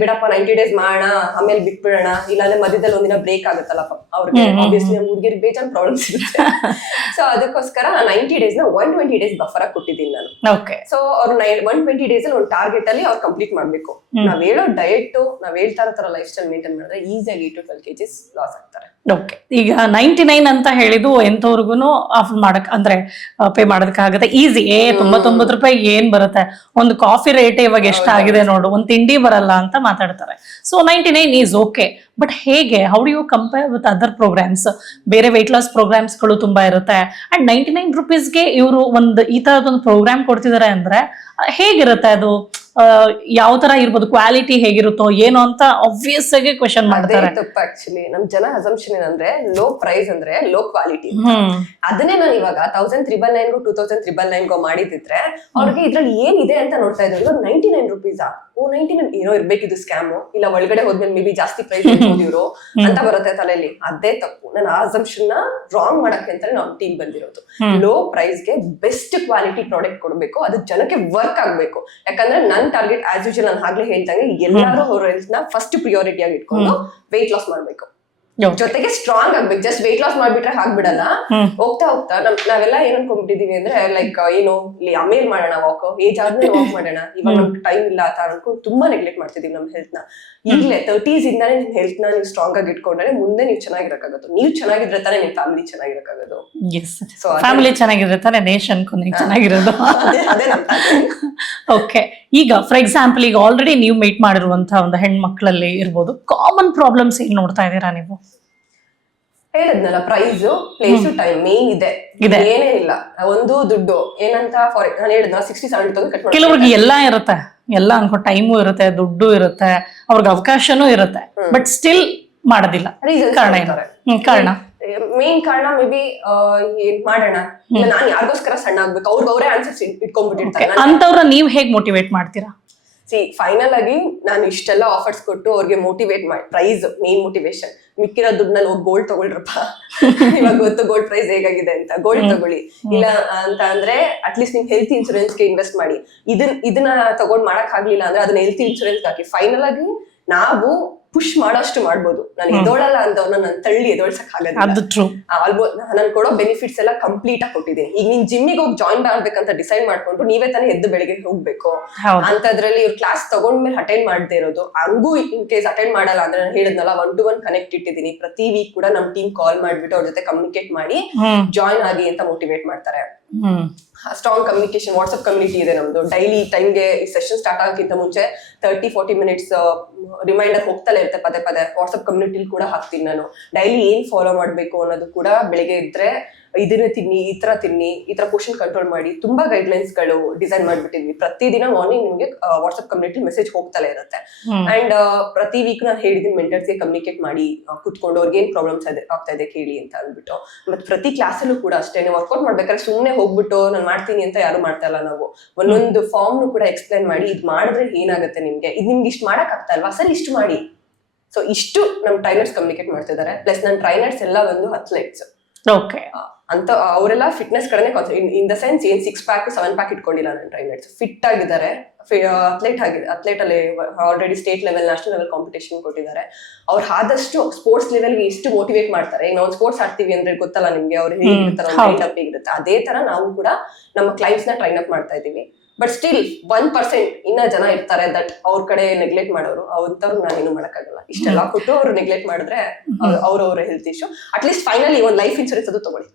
ಬಿಡಪ್ಪ 90 ಡೇಸ್ ಮಾಡೋಣ ಆಮೇಲೆ ಬಿಟ್ಬಿಡೋಣ, ಇಲ್ಲಾಂದ್ರೆ ಮಧ್ಯದಲ್ಲಿ ಒಂದಿನ ಬ್ರೇಕ್ ಆಗುತ್ತಲ್ಲ ಅವ್ರಿಗೆ, ಆಬ್ವಿಯಸ್ಲಿ ನಮ್ಮ ಹುಡುಗಿರಿಗೆ ಬೇಜಾನ್ ಪ್ರಾಬ್ಲಮ್ಸ್ ಇರುತ್ತೆ. ಸೊ ಅದಕ್ಕೋಸ್ಕರ 90 ಡೇಸ್ ನ 120 ಡೇಸ್ ಬಫರ್ ಆಗಿ ಕೊಟ್ಟಿದ್ದೀನಿ ನಾನು. ಸೊ ಅವ್ರು 120 ಡೇಸ್ ಅಲ್ಲಿ ಒಂದು ಟಾರ್ಗೆಟ್ ಅಲ್ಲಿ ಅವ್ರು ಕಂಪ್ಲೀಟ್ ಮಾಡ್ಬೇಕು. ನಾವ್ ಹೇಳೋ ಡಯಟ್, ನಾವ್ ಹೇಳ್ತಾ ಇರೋ ತರ ಲೈಫ್ ಸ್ಟೈಲ್ ಮೇಂಟೈನ್ ಮಾಡಿದ್ರೆ ಈಸಿಯಾಗಿ 8 to 12 kgs ಲಾಸ್ ಆಗ್ತಾರೆ. ಓಕೆ, ಈಗ 99 ಅಂತ ಹೇಳಿದ್ದು ಎಂತವ್ರಿಗೂ ಆಫ್ ಮಾಡಕ್ ಅಂದ್ರೆ ಪೇ ಮಾಡೋದಕ್ಕಾಗತ್ತೆ. ಈಸಿ 99 ರೂಪಾಯಿ ಏನ್ ಬರುತ್ತೆ, ಒಂದು ಕಾಫಿ ರೇಟ್ ಇವಾಗ ಎಷ್ಟಾಗಿದೆ ನೋಡು, ಒಂದು ತಿಂಡಿ ಬರಲ್ಲ ಅಂತ ಮಾತಾಡ್ತಾರೆ. So 99 is okay. ಬಟ್ ಹೇಗೆ, how do you compare with other programs? ಬೇರೆ ವೆಯ್ಟ್ ಲಾಸ್ ಪ್ರೋಗ್ರಾಮ್ಸ್ಗಳು ತುಂಬಾ ಇರುತ್ತೆ. ಅಂಡ್ 99 ರುಪೀಸ್ಗೆ ಇವರು ಒಂದು ಈ ತರದೊಂದು ಪ್ರೋಗ್ರಾಮ್ ಕೊಡ್ತಿದ್ದಾರೆ ಅಂದ್ರೆ ಹೇಗಿರುತ್ತೆ ಅದು? ಯಾವ ತರ ಇರ್ಬೋದು, ಕ್ವಾಲಿಟಿ ಹೇಗಿರುತ್ತೋ ಏನೋ ಅಂತ ಆಬ್ವಿಯಸ್ ಆಗಿ ಕ್ವೆಶ್ಚನ್ ಮಾಡ್ತಾರೆ. ತಪ್ಪು ಆಕ್ಚುಲಿ ನಮ್ ಜನ ಅಸಂಪ್ಷನ್ ಏನಂದ್ರೆ ಲೋ ಪ್ರೈಸ್ ಅಂದ್ರೆ ಲೋ ಕ್ವಾಲಿಟಿ. ಅದನ್ನೇ ನಾನು ಇವಾಗ 1999 2099 ಮಾಡಿದ್ರೆ ಅವ್ರಿಗೆ ಇದ್ರಲ್ಲಿ ಏನಿದೆ ಅಂತ ನೋಡ್ತಾ ಇದ್ರು. ಇವಾಗ 99 ರುಪೀಸಾ, 99 ಏನೋ ಇರ್ಬೇಕಿದು ಸ್ಕ್ಯಾಮು, ಇಲ್ಲ ಒಳಗಡೆ ಹೋದ್ಮೇಲೆ ಮೇ ಬಿ ಜಾಸ್ತಿ ಪ್ರೈಸ್ ಇವ್ರು ಅಂತ ಬರುತ್ತೆ ತಲೆಯಲ್ಲಿ. ಅದೇ ತಪ್ಪು. ನಾನು ಆ ಅಸಂಪ್ಷನ್ ನ ರಾಂಗ್ ಮಾಡಕ್ಕೆ ಅಂತ ನಾವು ಟೀಮ್ ಬಂದಿರೋದು. ಲೋ ಪ್ರೈಸ್ಗೆ ಬೆಸ್ಟ್ ಕ್ವಾಲಿಟಿ ಪ್ರಾಡಕ್ಟ್ ಕೊಡ್ಬೇಕು, ಅದು ಜನಕ್ಕೆ ವರ್ಕ್ ಆಗ್ಬೇಕು. ಯಾಕಂದ್ರೆ ನನ್ ಟಾರ್ಗೆಟ್ ಆಸ್ ಯೂಶುವಲ್ ನಾನು ಆಗ್ಲೇ ಹೇಳ್ದಂಗೆ ಎಲ್ಲರೂ ಅವ್ರ ಹೆಲ್ತ್ ನ ಫಸ್ಟ್ ಪ್ರಿಯಾರಿಟಿ ಆಗಿ ಇಟ್ಕೊಂಡು ವೆಯ್ಟ್ ಲಾಸ್ ಮಾಡ್ಬೇಕು. ಜೊತೆಗೆ ಸ್ಟ್ರಾಂಗ್ ಆಗ್ಬೇಕು. ಜಸ್ಟ್ ವೆಯ್ಟ್ ಲಾಸ್ ಮಾಡ್ಬಿಟ್ರೆ ಆಗ್ಬಿಡಲ್ಲ. ಹೋಗ್ತಾ ಹೋಗ್ತಾ ನಾವೆಲ್ಲ ಏನ್ ಅನ್ಕೊಂಡ್ಬಿಟ್ಟಿದೀವಿ ಅಂದ್ರೆ ಲೈಕ್ ಏನು ಇಲ್ಲಿ ಆಮೇಲೆ ಮಾಡೋಣ ವಾಕ್, ಏಜ್ ಆದ್ಮೇಲೆ ವಾಕ್ ಮಾಡೋಣ, ಇವಾಗ ನಮ್ಗೆ ಟೈಮ್ ಇಲ್ಲ ಅಂತ ಅನ್ಕೊಂಡು ತುಂಬಾ ನೆಗ್ಲೆಕ್ಟ್ ಮಾಡ್ತಿದೀವಿ ನಮ್ ಹೆಲ್ತ್ ನ. ಈಗಲೇ 30s ಇಂದಾನೆ ನಿಮ್ ಹೆಲ್ತ್ ನ ನೀವು ಸ್ಟ್ರಾಂಗ್ ಆಗಿ ಇಟ್ಕೊಂಡ್ರೆ ಮುಂದೆ ನೀವು ಚೆನ್ನಾಗಿರಕ್ಕಾಗತ್ತೆ. ನೀವು ಚೆನ್ನಾಗಿದ್ರೆ ತಾನೇ ನಿಮ್ ಫ್ಯಾಮಿಲಿ ಚೆನ್ನಾಗಿರಕ್ಕಾಗೋದು. ಸೊ ಫ್ಯಾಮಿಲಿ ಚೆನ್ನಾಗಿದ್ರೆ ತಾನೇ ನೇಷನ್ ಚೆನ್ನಾಗಿರೋದು. ಅದೇ ಓಕೆ, ಈಗ ಫಾರ್ ಎಕ್ಸಾಂಪಲ್ ಈಗ ಆಲ್ರೆಡಿ ನೀವು ಮೀಟ್ ಮಾಡಿರುವಂತಹ ಒಂದು ಹೆಣ್ಮಕ್ಳಲ್ಲಿ ಇರ್ಬೋದು, ಕಾಮನ್ ಪ್ರಾಬ್ಲಮ್ಸ್ ಏನ್ ನೋಡ್ತಾ ಇದ್ದೀರಾ ನೀವು? ಹೇಳಿದ್ನಲ್ಲ, ಪ್ರೈಸ್, ಪ್ಲೇಸ್, ಟೈಮ್ ಮೇನ್ ಇದೆ. ಏನೇ ಇಲ್ಲ, ಒಂದು ದುಡ್ಡು ಏನಂತ ನಾನು ಹೇಳಿದ್ನಲ್ಲ 60-70,000 ಕಟ್ ಮಾಡಿ. ಕೆಲವ್ರಿಗೆ ಎಲ್ಲ ಇರುತ್ತೆ, ಎಲ್ಲ ಅನ್ಕೋ ಟೈಮು ಇರುತ್ತೆ, ದುಡ್ಡು ಇರುತ್ತೆ, ಅವ್ರಿಗೆ ಅವಕಾಶನೂ ಇರುತ್ತೆ, ಬಟ್ ಸ್ಟಿಲ್ ಮಾಡೋದಿಲ್ಲ. ಕಾರಣ ಕಾರಣ ಮೇನ್ ಕಾರಣ ಮೇ ಬಿ ಏನ್ ಮಾಡೋಣ, ನಾನ್ ಯಾರಿಗೋಸ್ಕರ ಸಣ್ಣ ಆಗ್ಬೇಕು, ಅವ್ರೇ ಆನ್ಸರ್ಸ್ ಇಟ್ಕೊಂಡ್ಬಿಟ್ಟಿರ್ತಾರೆ. ಅಂತವ್ರ ನೀವ್ ಹೇಗ್ ಮೋಟಿವೇಟ್ ಮಾಡ್ತೀರಾ? ಫೈನಲ್ ಆಗಿ ನಾನು ಇಷ್ಟೆಲ್ಲ ಆಫರ್ಸ್ ಕೊಟ್ಟು ಅವ್ರಿಗೆ ಮೋಟಿವೇಟ್ ಮಾಡಿ, ಪ್ರೈಸ್ ಮೇನ್ ಮೋಟಿವೇಶನ್, ಮಿಕ್ಕಿರೋ ದುಡ್ಡಲ್ಲಿ ಹೋಗಿ ಗೋಲ್ಡ್ ತಗೊಳ್ರಪ್ಪ, ಇವಾಗ ಗೊತ್ತು ಗೋಲ್ಡ್ ಪ್ರೈಸ್ ಹೇಗಾಗಿದೆ ಅಂತ, ಗೋಲ್ಡ್ ತಗೊಳ್ಳಿ. ಇಲ್ಲ ಅಂತ ಅಂದ್ರೆ ಅಟ್ಲೀಸ್ಟ್ ನಿಮ್ ಹೆಲ್ತ್ ಇನ್ಶೂರೆನ್ಸ್ಗೆ ಇನ್ವೆಸ್ಟ್ ಮಾಡಿ. ಇದನ್ನ ತಗೊಂಡ್ ಮಾಡಕ್ ಆಗ್ಲಿಲ್ಲ ಅಂದ್ರೆ ಅದನ್ನ ಹೆಲ್ತ್ ಇನ್ಶೂರೆನ್ಸ್ ಹಾಕಿ. ಫೈನಲ್ ಆಗಿ ನಾವು ಪುಷ್ ಮಾಡೋಷ್ಟು ಮಾಡ್ಬೋದು. ನಾನು ಎದೋಳಲ್ಲ ಅಂತವ್ನ ನಾನು ತಳ್ಳಿ ಎದೋಳ್ಸಕ್ ಆಗೋದಿಲ್ಲ. ಆಲ್ಮೋಸ್ಟ್ ನಾನು ಕೊಡೋ ಬೆನಿಫಿಟ್ಸ್ ಎಲ್ಲ ಕಂಪ್ಲೀಟ್ ಆಗಿ ಕೊಟ್ಟಿದ್ದೀನಿ. ಈಗ ನೀನ್ ಜಿಮ್ಮಿಗೆ ಹೋಗಿ ಜಾಯಿನ್ ಮಾಡ್ಬೇಕಂತ ಡಿಸೈಡ್ ಮಾಡ್ಕೊಂಡು ನೀವೇ ತಾನೇ ಎದ್ದು ಬೆಳಿಗ್ಗೆ ಹೋಗ್ಬೇಕು. ಅಂತದ್ರಲ್ಲಿ ಇವ್ರ ಕ್ಲಾಸ್ ತಗೊಂಡ್ಮೇಲೆ ಅಟೆಂಡ್ ಮಾಡದೇ ಇರೋದು, ಹಂಗೂ ಇನ್ ಕೇಸ್ ಅಟೆಂಡ್ ಮಾಡಲ್ಲ ಅಂದ್ರೆ ನಾನು ಹೇಳಿದ್ನಲ್ಲ 1-to-1 ಕನೆಕ್ಟ್ ಇಟ್ಟಿದ್ದೀನಿ. ಪ್ರತಿ ವೀಕ್ ಕೂಡ ನಮ್ ಟೀಮ್ ಕಾಲ್ ಮಾಡ್ಬಿಟ್ಟು ಅವ್ರ ಜೊತೆ ಕಮ್ಯುನಿಕೇಟ್ ಮಾಡಿ ಜಾಯಿನ್ ಆಗಿ ಅಂತ ಮೋಟಿವೇಟ್ ಮಾಡ್ತಾರೆ. ಸ್ಟ್ರಾಂಗ್ ಕಮ್ಯುನಿಕೇಶನ್ ವಾಟ್ಸ್ಆಪ್ ಕಮ್ಯುನಿಟಿ ಇದೆ ನಮ್ದು. ಡೈಲಿ ಟೈಮ್ಗೆ ಸೆಷನ್ ಸ್ಟಾರ್ಟ್ ಆಗೋಕ್ಕಿಂತ ಮುಂಚೆ 30-40 ಮಿನಿಟ್ಸ್ ರಿಮೈಂಡರ್ ಹೋಗ್ತಲೇ ಇರುತ್ತೆ ಪದೇ ಪದೇ. ವಾಟ್ಸ್ಆಪ್ ಕಮ್ಯುನಿಟಿಲಿ ಕೂಡ ಹಾಕ್ತೀನಿ ನಾನು. ಡೈಲಿ ಏನ್ ಫಾಲೋ ಮಾಡ್ಬೇಕು ಅನ್ನೋದು ಕೂಡ, ಬೆಳಿಗ್ಗೆ ಇದ್ರೆ ಇದನ್ನ ತಿನ್ನಿ, ಈ ತರ ಪೋಷನ್ ಕಂಟ್ರೋಲ್ ಮಾಡಿ, ತುಂಬಾ ಗೈಡ್ಲೈನ್ಸ್ ಗಳು ಡಿಸೈನ್ ಮಾಡ್ಬಿಟ್ಟಿದ್ವಿ. ಪ್ರತಿದಿನ ಮಾರ್ನಿಂಗ್ ನಿಮ್ಗೆ ವಾಟ್ಸ್ಆಪ್ ಕಮ್ಯುನಿಟಿ ಮೆಸೇಜ್ ಹೋಗ್ತಲೇ ಇರುತ್ತೆ. ಅಂಡ್ ಪ್ರತಿ ವೀಕ್ ನಾನು ಹೇಳಿದೀನಿ ಮೆಂಟರ್ಸ್ಗೆ ಕಮ್ಯುನಿಕೇಟ್ ಮಾಡಿ ಕುತ್ಕೊಂಡು ಅವ್ರಿಗೆ ಏನ್ ಪ್ರಾಬ್ಲಮ್ಸ್ ಆಗ್ತಾ ಇದೆ ಕೇಳಿ ಅಂತ ಅಂದ್ಬಿಟ್ಟು. ಮತ್ತೆ ಪ್ರತಿ ಕ್ಲಾಸಲ್ಲೂ ಕೂಡ ಅಷ್ಟೇ, ವರ್ಕೌಟ್ ಮಾಡ್ಬೇಕಾದ್ರೆ ಸುಮ್ನೆ ಹೋಗ್ಬಿಟ್ಟು ನಾನು ಮಾಡ್ತೀನಿ ಅಂತ ಯಾರು ಮಾಡ್ತಾ ಇಲ್ಲ. ನಾವು ಒಂದೊಂದು ಫಾರ್ಮ್ ಕೂಡ ಎಕ್ಸ್ಪ್ಲೈನ್ ಮಾಡಿ, ಇದ್ ಮಾಡಿದ್ರೆ ಏನಾಗುತ್ತೆ ನಿಮ್ಗೆ, ಇದ್ ನಿಮ್ಗೆ ಇಷ್ಟು ಮಾಡಕ್ ಆಗ್ತಾ ಇಲ್ವಾ, ಸರಿ ಇಷ್ಟು ಮಾಡಿ. ಸೊ ಇಷ್ಟು ನಮ್ ಟ್ರೈನರ್ಸ್ ಕಮ್ಯುನಿಕೇಟ್ ಮಾಡ್ತಿದ್ದಾರೆ. ಪ್ಲಸ್ ನನ್ನ ಟ್ರೈನರ್ಸ್ ಎಲ್ಲ ಒಂದು ಅಥ್ಲೆಟ್ಸ್. ಓಕೆ, ಅಂತ ಅವರೆಲ್ಲ ಫಿಟ್ನೆಸ್ ಕಡೆನೆ ಇನ್ ದ ಸೆನ್ಸ್ ಏನ್ 6 ಪ್ಯಾಕ್ 7 ಪ್ಯಾಕ್ ಇಟ್ಕೊಂಡಿಲ್ಲ ನನ್ನ ಟ್ರೈನರ್ಸ್. ಫಿಟ್ ಆಗಿದ್ದಾರೆ, ಅಥ್ಲೆಟ್ ಅಲ್ಲಿ already state level, national level competition ಕೊಟ್ಟಿದ್ದಾರೆ. ಅವ್ರು ಆದಷ್ಟು ಸ್ಪೋರ್ಟ್ಸ್ ಲೆವೆಲ್ಗೆ ಎಷ್ಟು ಮೋಟಿವೇಟ್ ಮಾಡ್ತಾರೆ. ಈಗ ನಾವು ಸ್ಪೋರ್ಟ್ಸ್ ಆಡ್ತೀವಿ ಅಂದ್ರೆ ಗೊತ್ತಲ್ಲ ನಿಮ್ಗೆ, ಅವ್ರು ಹೇಗಿರ್ತಾರೆ, ಟ್ರೈನ್ ಅಪ್ ಹೇಗಿರುತ್ತೆ, ಅದೇ ತರ ನಾವು ಕೂಡ ನಮ್ಮ ಕ್ಲೈಂಟ್ಸ್ ನ ಟ್ರೈನ್ ಅಪ್ ಮಾಡ್ತಾ ಇದೀವಿ. ಬಟ್ ಸ್ಟಿಲ್ 1% ಇನ್ನ ಜನ ಇರ್ತಾರೆ ದಟ್ ಅವ್ರ ಕಡೆ ನೆಗ್ಲೆಕ್ಟ್ ಮಾಡೋರು. ಅವಂತವ್ರು ನಾನೇನು ಮಾಡಕ್ಕಾಗಲ್ಲ. ಇಷ್ಟೆಲ್ಲ ಕೊಟ್ಟು ಅವ್ರು ನೆಗ್ಲೆಕ್ಟ್ ಮಾಡಿದ್ರೆ ಅವ್ರವ್ರ ಹೆಲ್ತ್ ಇಶ್ಯೂ. ಅಟ್ಲೀಸ್ಟ್ ಫೈನಲಿ ಒಂದು ಲೈಫ್ ಇನ್ಶೂರೆನ್ಸ್ ಅದು ತಗೊಳ್ಳಿ.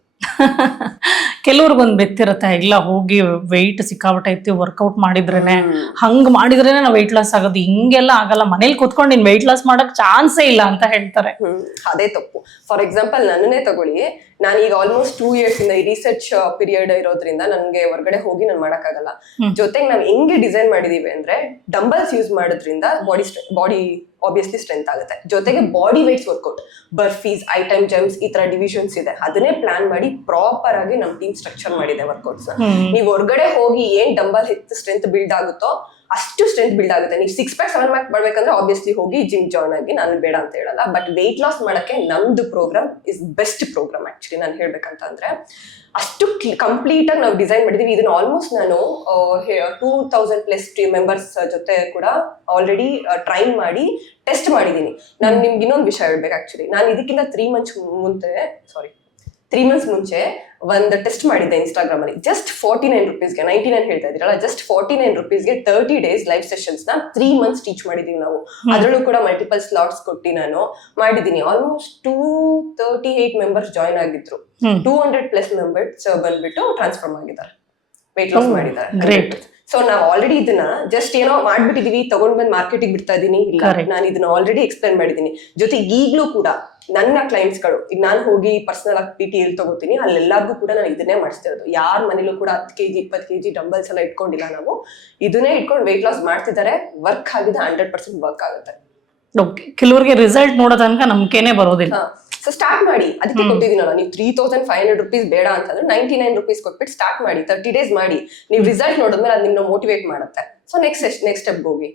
ಕೆಲವ್ರಿಗೊಂದು ಬೆತ್ತಿರುತ್ತೆ, ಇಲ್ಲ ಹೋಗಿ ವೆಯ್ಟ್ ಸಿಕ್ಕಾಬಿಟ್ಟೆ ಐತಿ, ವರ್ಕೌಟ್ ಮಾಡಿದ್ರೇನೆ, ಹಂಗ್ ಮಾಡಿದ್ರೇನೆ ನಾವು ವೆಯ್ಟ್ ಲಾಸ್ ಆಗೋದು, ಹಿಂಗೆಲ್ಲ ಆಗಲ್ಲ, ಮನೇಲಿ ಕುತ್ಕೊಂಡು ನೀನ್ ವೆಯ್ಟ್ ಲಾಸ್ ಮಾಡಕ್ ಚಾನ್ಸೇ ಇಲ್ಲ ಅಂತ ಹೇಳ್ತಾರೆ. ಅದೇ ತಪ್ಪು. ಫಾರ್ ಎಕ್ಸಾಂಪಲ್ ನನ್ನನ್ನೇ ತಗೊಳ್ಳಿ, ನಾನೀಗ ಆಲ್ಮೋಸ್ಟ್ 2 years ಇಂದ ಈ ರಿಸರ್ಚ್ ಪೀರಿಯಡ್ ಇರೋದ್ರಿಂದ ನನ್ಗೆ ಹೊರಗಡೆ ಹೋಗಿ ನಾನು ಮಾಡಕ್ಕಾಗಲ್ಲ. ಜೊತೆಗೆ ನಾವ್ ಹೆಂಗೆ ಡಿಸೈನ್ ಮಾಡಿದೀವಿ ಅಂದ್ರೆ ಡಂಬಲ್ಸ್ ಯೂಸ್ ಮಾಡೋದ್ರಿಂದ ಬಾಡಿ ಆಬ್ವಿಯಸ್ಲಿ ಸ್ಟ್ರೆಂತ್ ಆಗುತ್ತೆ. ಜೊತೆಗೆ body weights workout, burpees, item jumps, ಈ ತರ ಡಿವಿಷನ್ಸ್ ಇದೆ. ಅದನ್ನೇ ಪ್ಲಾನ್ ಮಾಡಿ ಪ್ರಾಪರ್ ಆಗಿ ನಮ್ ಟೀಮ್ ಸ್ಟ್ರಕ್ಚರ್ ಮಾಡಿದೆ ವರ್ಕೌಟ್ಸ್. ನೀವು ಹೊರಗಡೆ ಹೋಗಿ ಏನ್ ಡಂಬಲ್ ಹೆಚ್ಚು ಸ್ಟ್ರೆಂತ್ ಬಿಲ್ಡ್ ಆಗುತ್ತೋ ಅಷ್ಟು ಸ್ಟ್ರೆಂತ್ ಬಿಲ್ಡ್ ಆಗುತ್ತೆ. ನೀವು 6 ಪ್ಯಾಕ್ 7 ಪ್ಯಾಕ್ ಮಾಡ್ಬೇಕಂದ್ರೆ ಆಬ್ವಿಯಸ್ಲಿ ಹೋಗಿ ಜಿಮ್ ಜಾಯ್ನ್ ಆಗಿ, ನಾನು ಬೇಡ ಅಂತ ಹೇಳಲ್ಲ. ಬಟ್ ವೆಯ್ಟ್ ಲಾಸ್ ಮಾಡಕ್ಕೆ ನಮ್ದು program is best program actually. ನಾನು ಹೇಳ್ಬೇಕಂತ ಅಂದ್ರೆ ಅಷ್ಟು ಕಂಪ್ಲೀಟ್ ಆಗಿ ನಾವು ಡಿಸೈನ್ ಮಾಡಿದೀವಿ. ಇದನ್ನ ಆಲ್ಮೋಸ್ಟ್ ನಾನು 2000+ ಮೆಂಬರ್ಸ್ ಜೊತೆ ಕೂಡ ಆಲ್ರೆಡಿ ಟ್ರೈನ್ ಮಾಡಿ ಟೆಸ್ಟ್ ಮಾಡಿದೀನಿ. ನಾನು ನಿಮ್ಗೆ ಇನ್ನೊಂದು ವಿಷಯ ಹೇಳ್ಬೇಕು ಆಕ್ಚುಲಿ. ನಾನು ಇದಕ್ಕಿಂತ 3 months ಮುಂಚೆ ಒಂದು ಟೆಸ್ಟ್ ಮಾಡಿದ್ದೆ ಇನ್ಸ್ಟಾಗ್ರಾಮ್ ಅಲ್ಲಿ. ಜಸ್ಟ್ 49 rupeesಗೆ, 99 ಹೇಳ್ತಾ ಇದ್ರಲ್ಲ, ಜಸ್ಟ್ 49 rupeesಗೆ 30 days ಲೈವ್ ಸೆಷನ್ಸ್ ನ 3 months ಟೀಚ್ ಮಾಡಿದೀವಿ ನಾವು. ಅದ್ರಲ್ಲೂ ಕೂಡ ಮಲ್ಟಿಪಲ್ ಸ್ಲಾಟ್ಸ್ ಕೊಟ್ಟು ನಾನು ಮಾಡಿದೀನಿ. ಆಲ್ಮೋಸ್ಟ್ 238 ಮೆಂಬರ್ಸ್ ಜಾಯ್ನ್ ಆಗಿದ್ರು. 200+ ಮೆಂಬರ್ಸ್ ಬಂದ್ಬಿಟ್ಟು ಟ್ರಾನ್ಸ್ಫಾರ್ಮ್ ಆಗಿದ್ದಾರೆ, ವೆಯ್ಟ್ ಲಾಸ್ ಮಾಡಿದ್ದಾರೆ. ಗ್ರೇಟ್. ಸೊ ನಾವು ಆಲ್ರೆಡಿ ಇದನ್ನ ಜಸ್ಟ್ ಏನೋ ಮಾಡ್ಬಿಟ್ಟಿದೀವಿ, ತಗೊಂಡ್ ಬಂದ್ ಮಾರ್ಕೆಟಿಗೆ ಬಿಡ್ತಾ ಇದೀನಿ, ಇಲ್ಲ, ನಾನು ಇದನ್ನ ಆಲ್ರೆಡಿ ಎಕ್ಸ್ಪ್ಲೈನ್ ಮಾಡಿದೀನಿ. ಜೊತೆಗೆ ಈಗ್ಲೂ ಕೂಡ ನನ್ನ ಕ್ಲೈಂಟ್ಸ್ ಗಳು, ಈಗ ನಾನು ಹೋಗಿ ಪರ್ಸನಲ್ ಆಗಿ PT ಎಲ್ಲಿ ತಗೋತೀನಿ ಅಲ್ಲೆಲ್ಲರಿಗೂ ಕೂಡ ನಾನು ಇದನ್ನೇ ಮಾಡಿಸ್ತಾ ಇರೋದು. ಯಾರ ಮನೇಲೂ ಕೂಡ 10 kg 20 kg ಡಂಬಲ್ಸ್ ಎಲ್ಲ ಇಟ್ಕೊಂಡಿಲ್ಲ ನಾವು. ಇದನ್ನೇ ಇಟ್ಕೊಂಡು ವೆಯ್ಟ್ ಲಾಸ್ ಮಾಡ್ತಿದ್ದಾರೆ. ವರ್ಕ್ ಆಗಿದೆ, 100% ವರ್ಕ್ ಆಗುತ್ತೆ. ಕೆಲವರಿಗೆ ರಿಸಲ್ಟ್ ನೋಡೋ ತನಕ ನಂಬಿಕೆನೇ ಬರೋದಿಲ್ಲ. ಸೊ ಸ್ಟಾರ್ಟ್ ಮಾಡಿ. ಅದಕ್ಕೆ ಕೊಟ್ಟಿದ್ದೀನಲ್ಲ, ನೀವು 3500 rupees ಬೇಡ ಅಂತಂದ್ರೆ 99 rupees ಕೊಟ್ಬಿಟ್ಟು ಸ್ಟಾರ್ಟ್ ಮಾಡಿ. 30 days ಮಾಡಿ. ನೀವು ರಿಸಲ್ಟ್ ನೋಡಿದ್ಮೇಲೆ ಅದು ನಿಮ್ಮನ್ನ ಮೋಟಿವೇಟ್ ಮಾಡುತ್ತೆ. ಸೊ ನೆಕ್ಸ್ಟ್ ಸ್ಟೆಪ್ ಹೋಗಿ.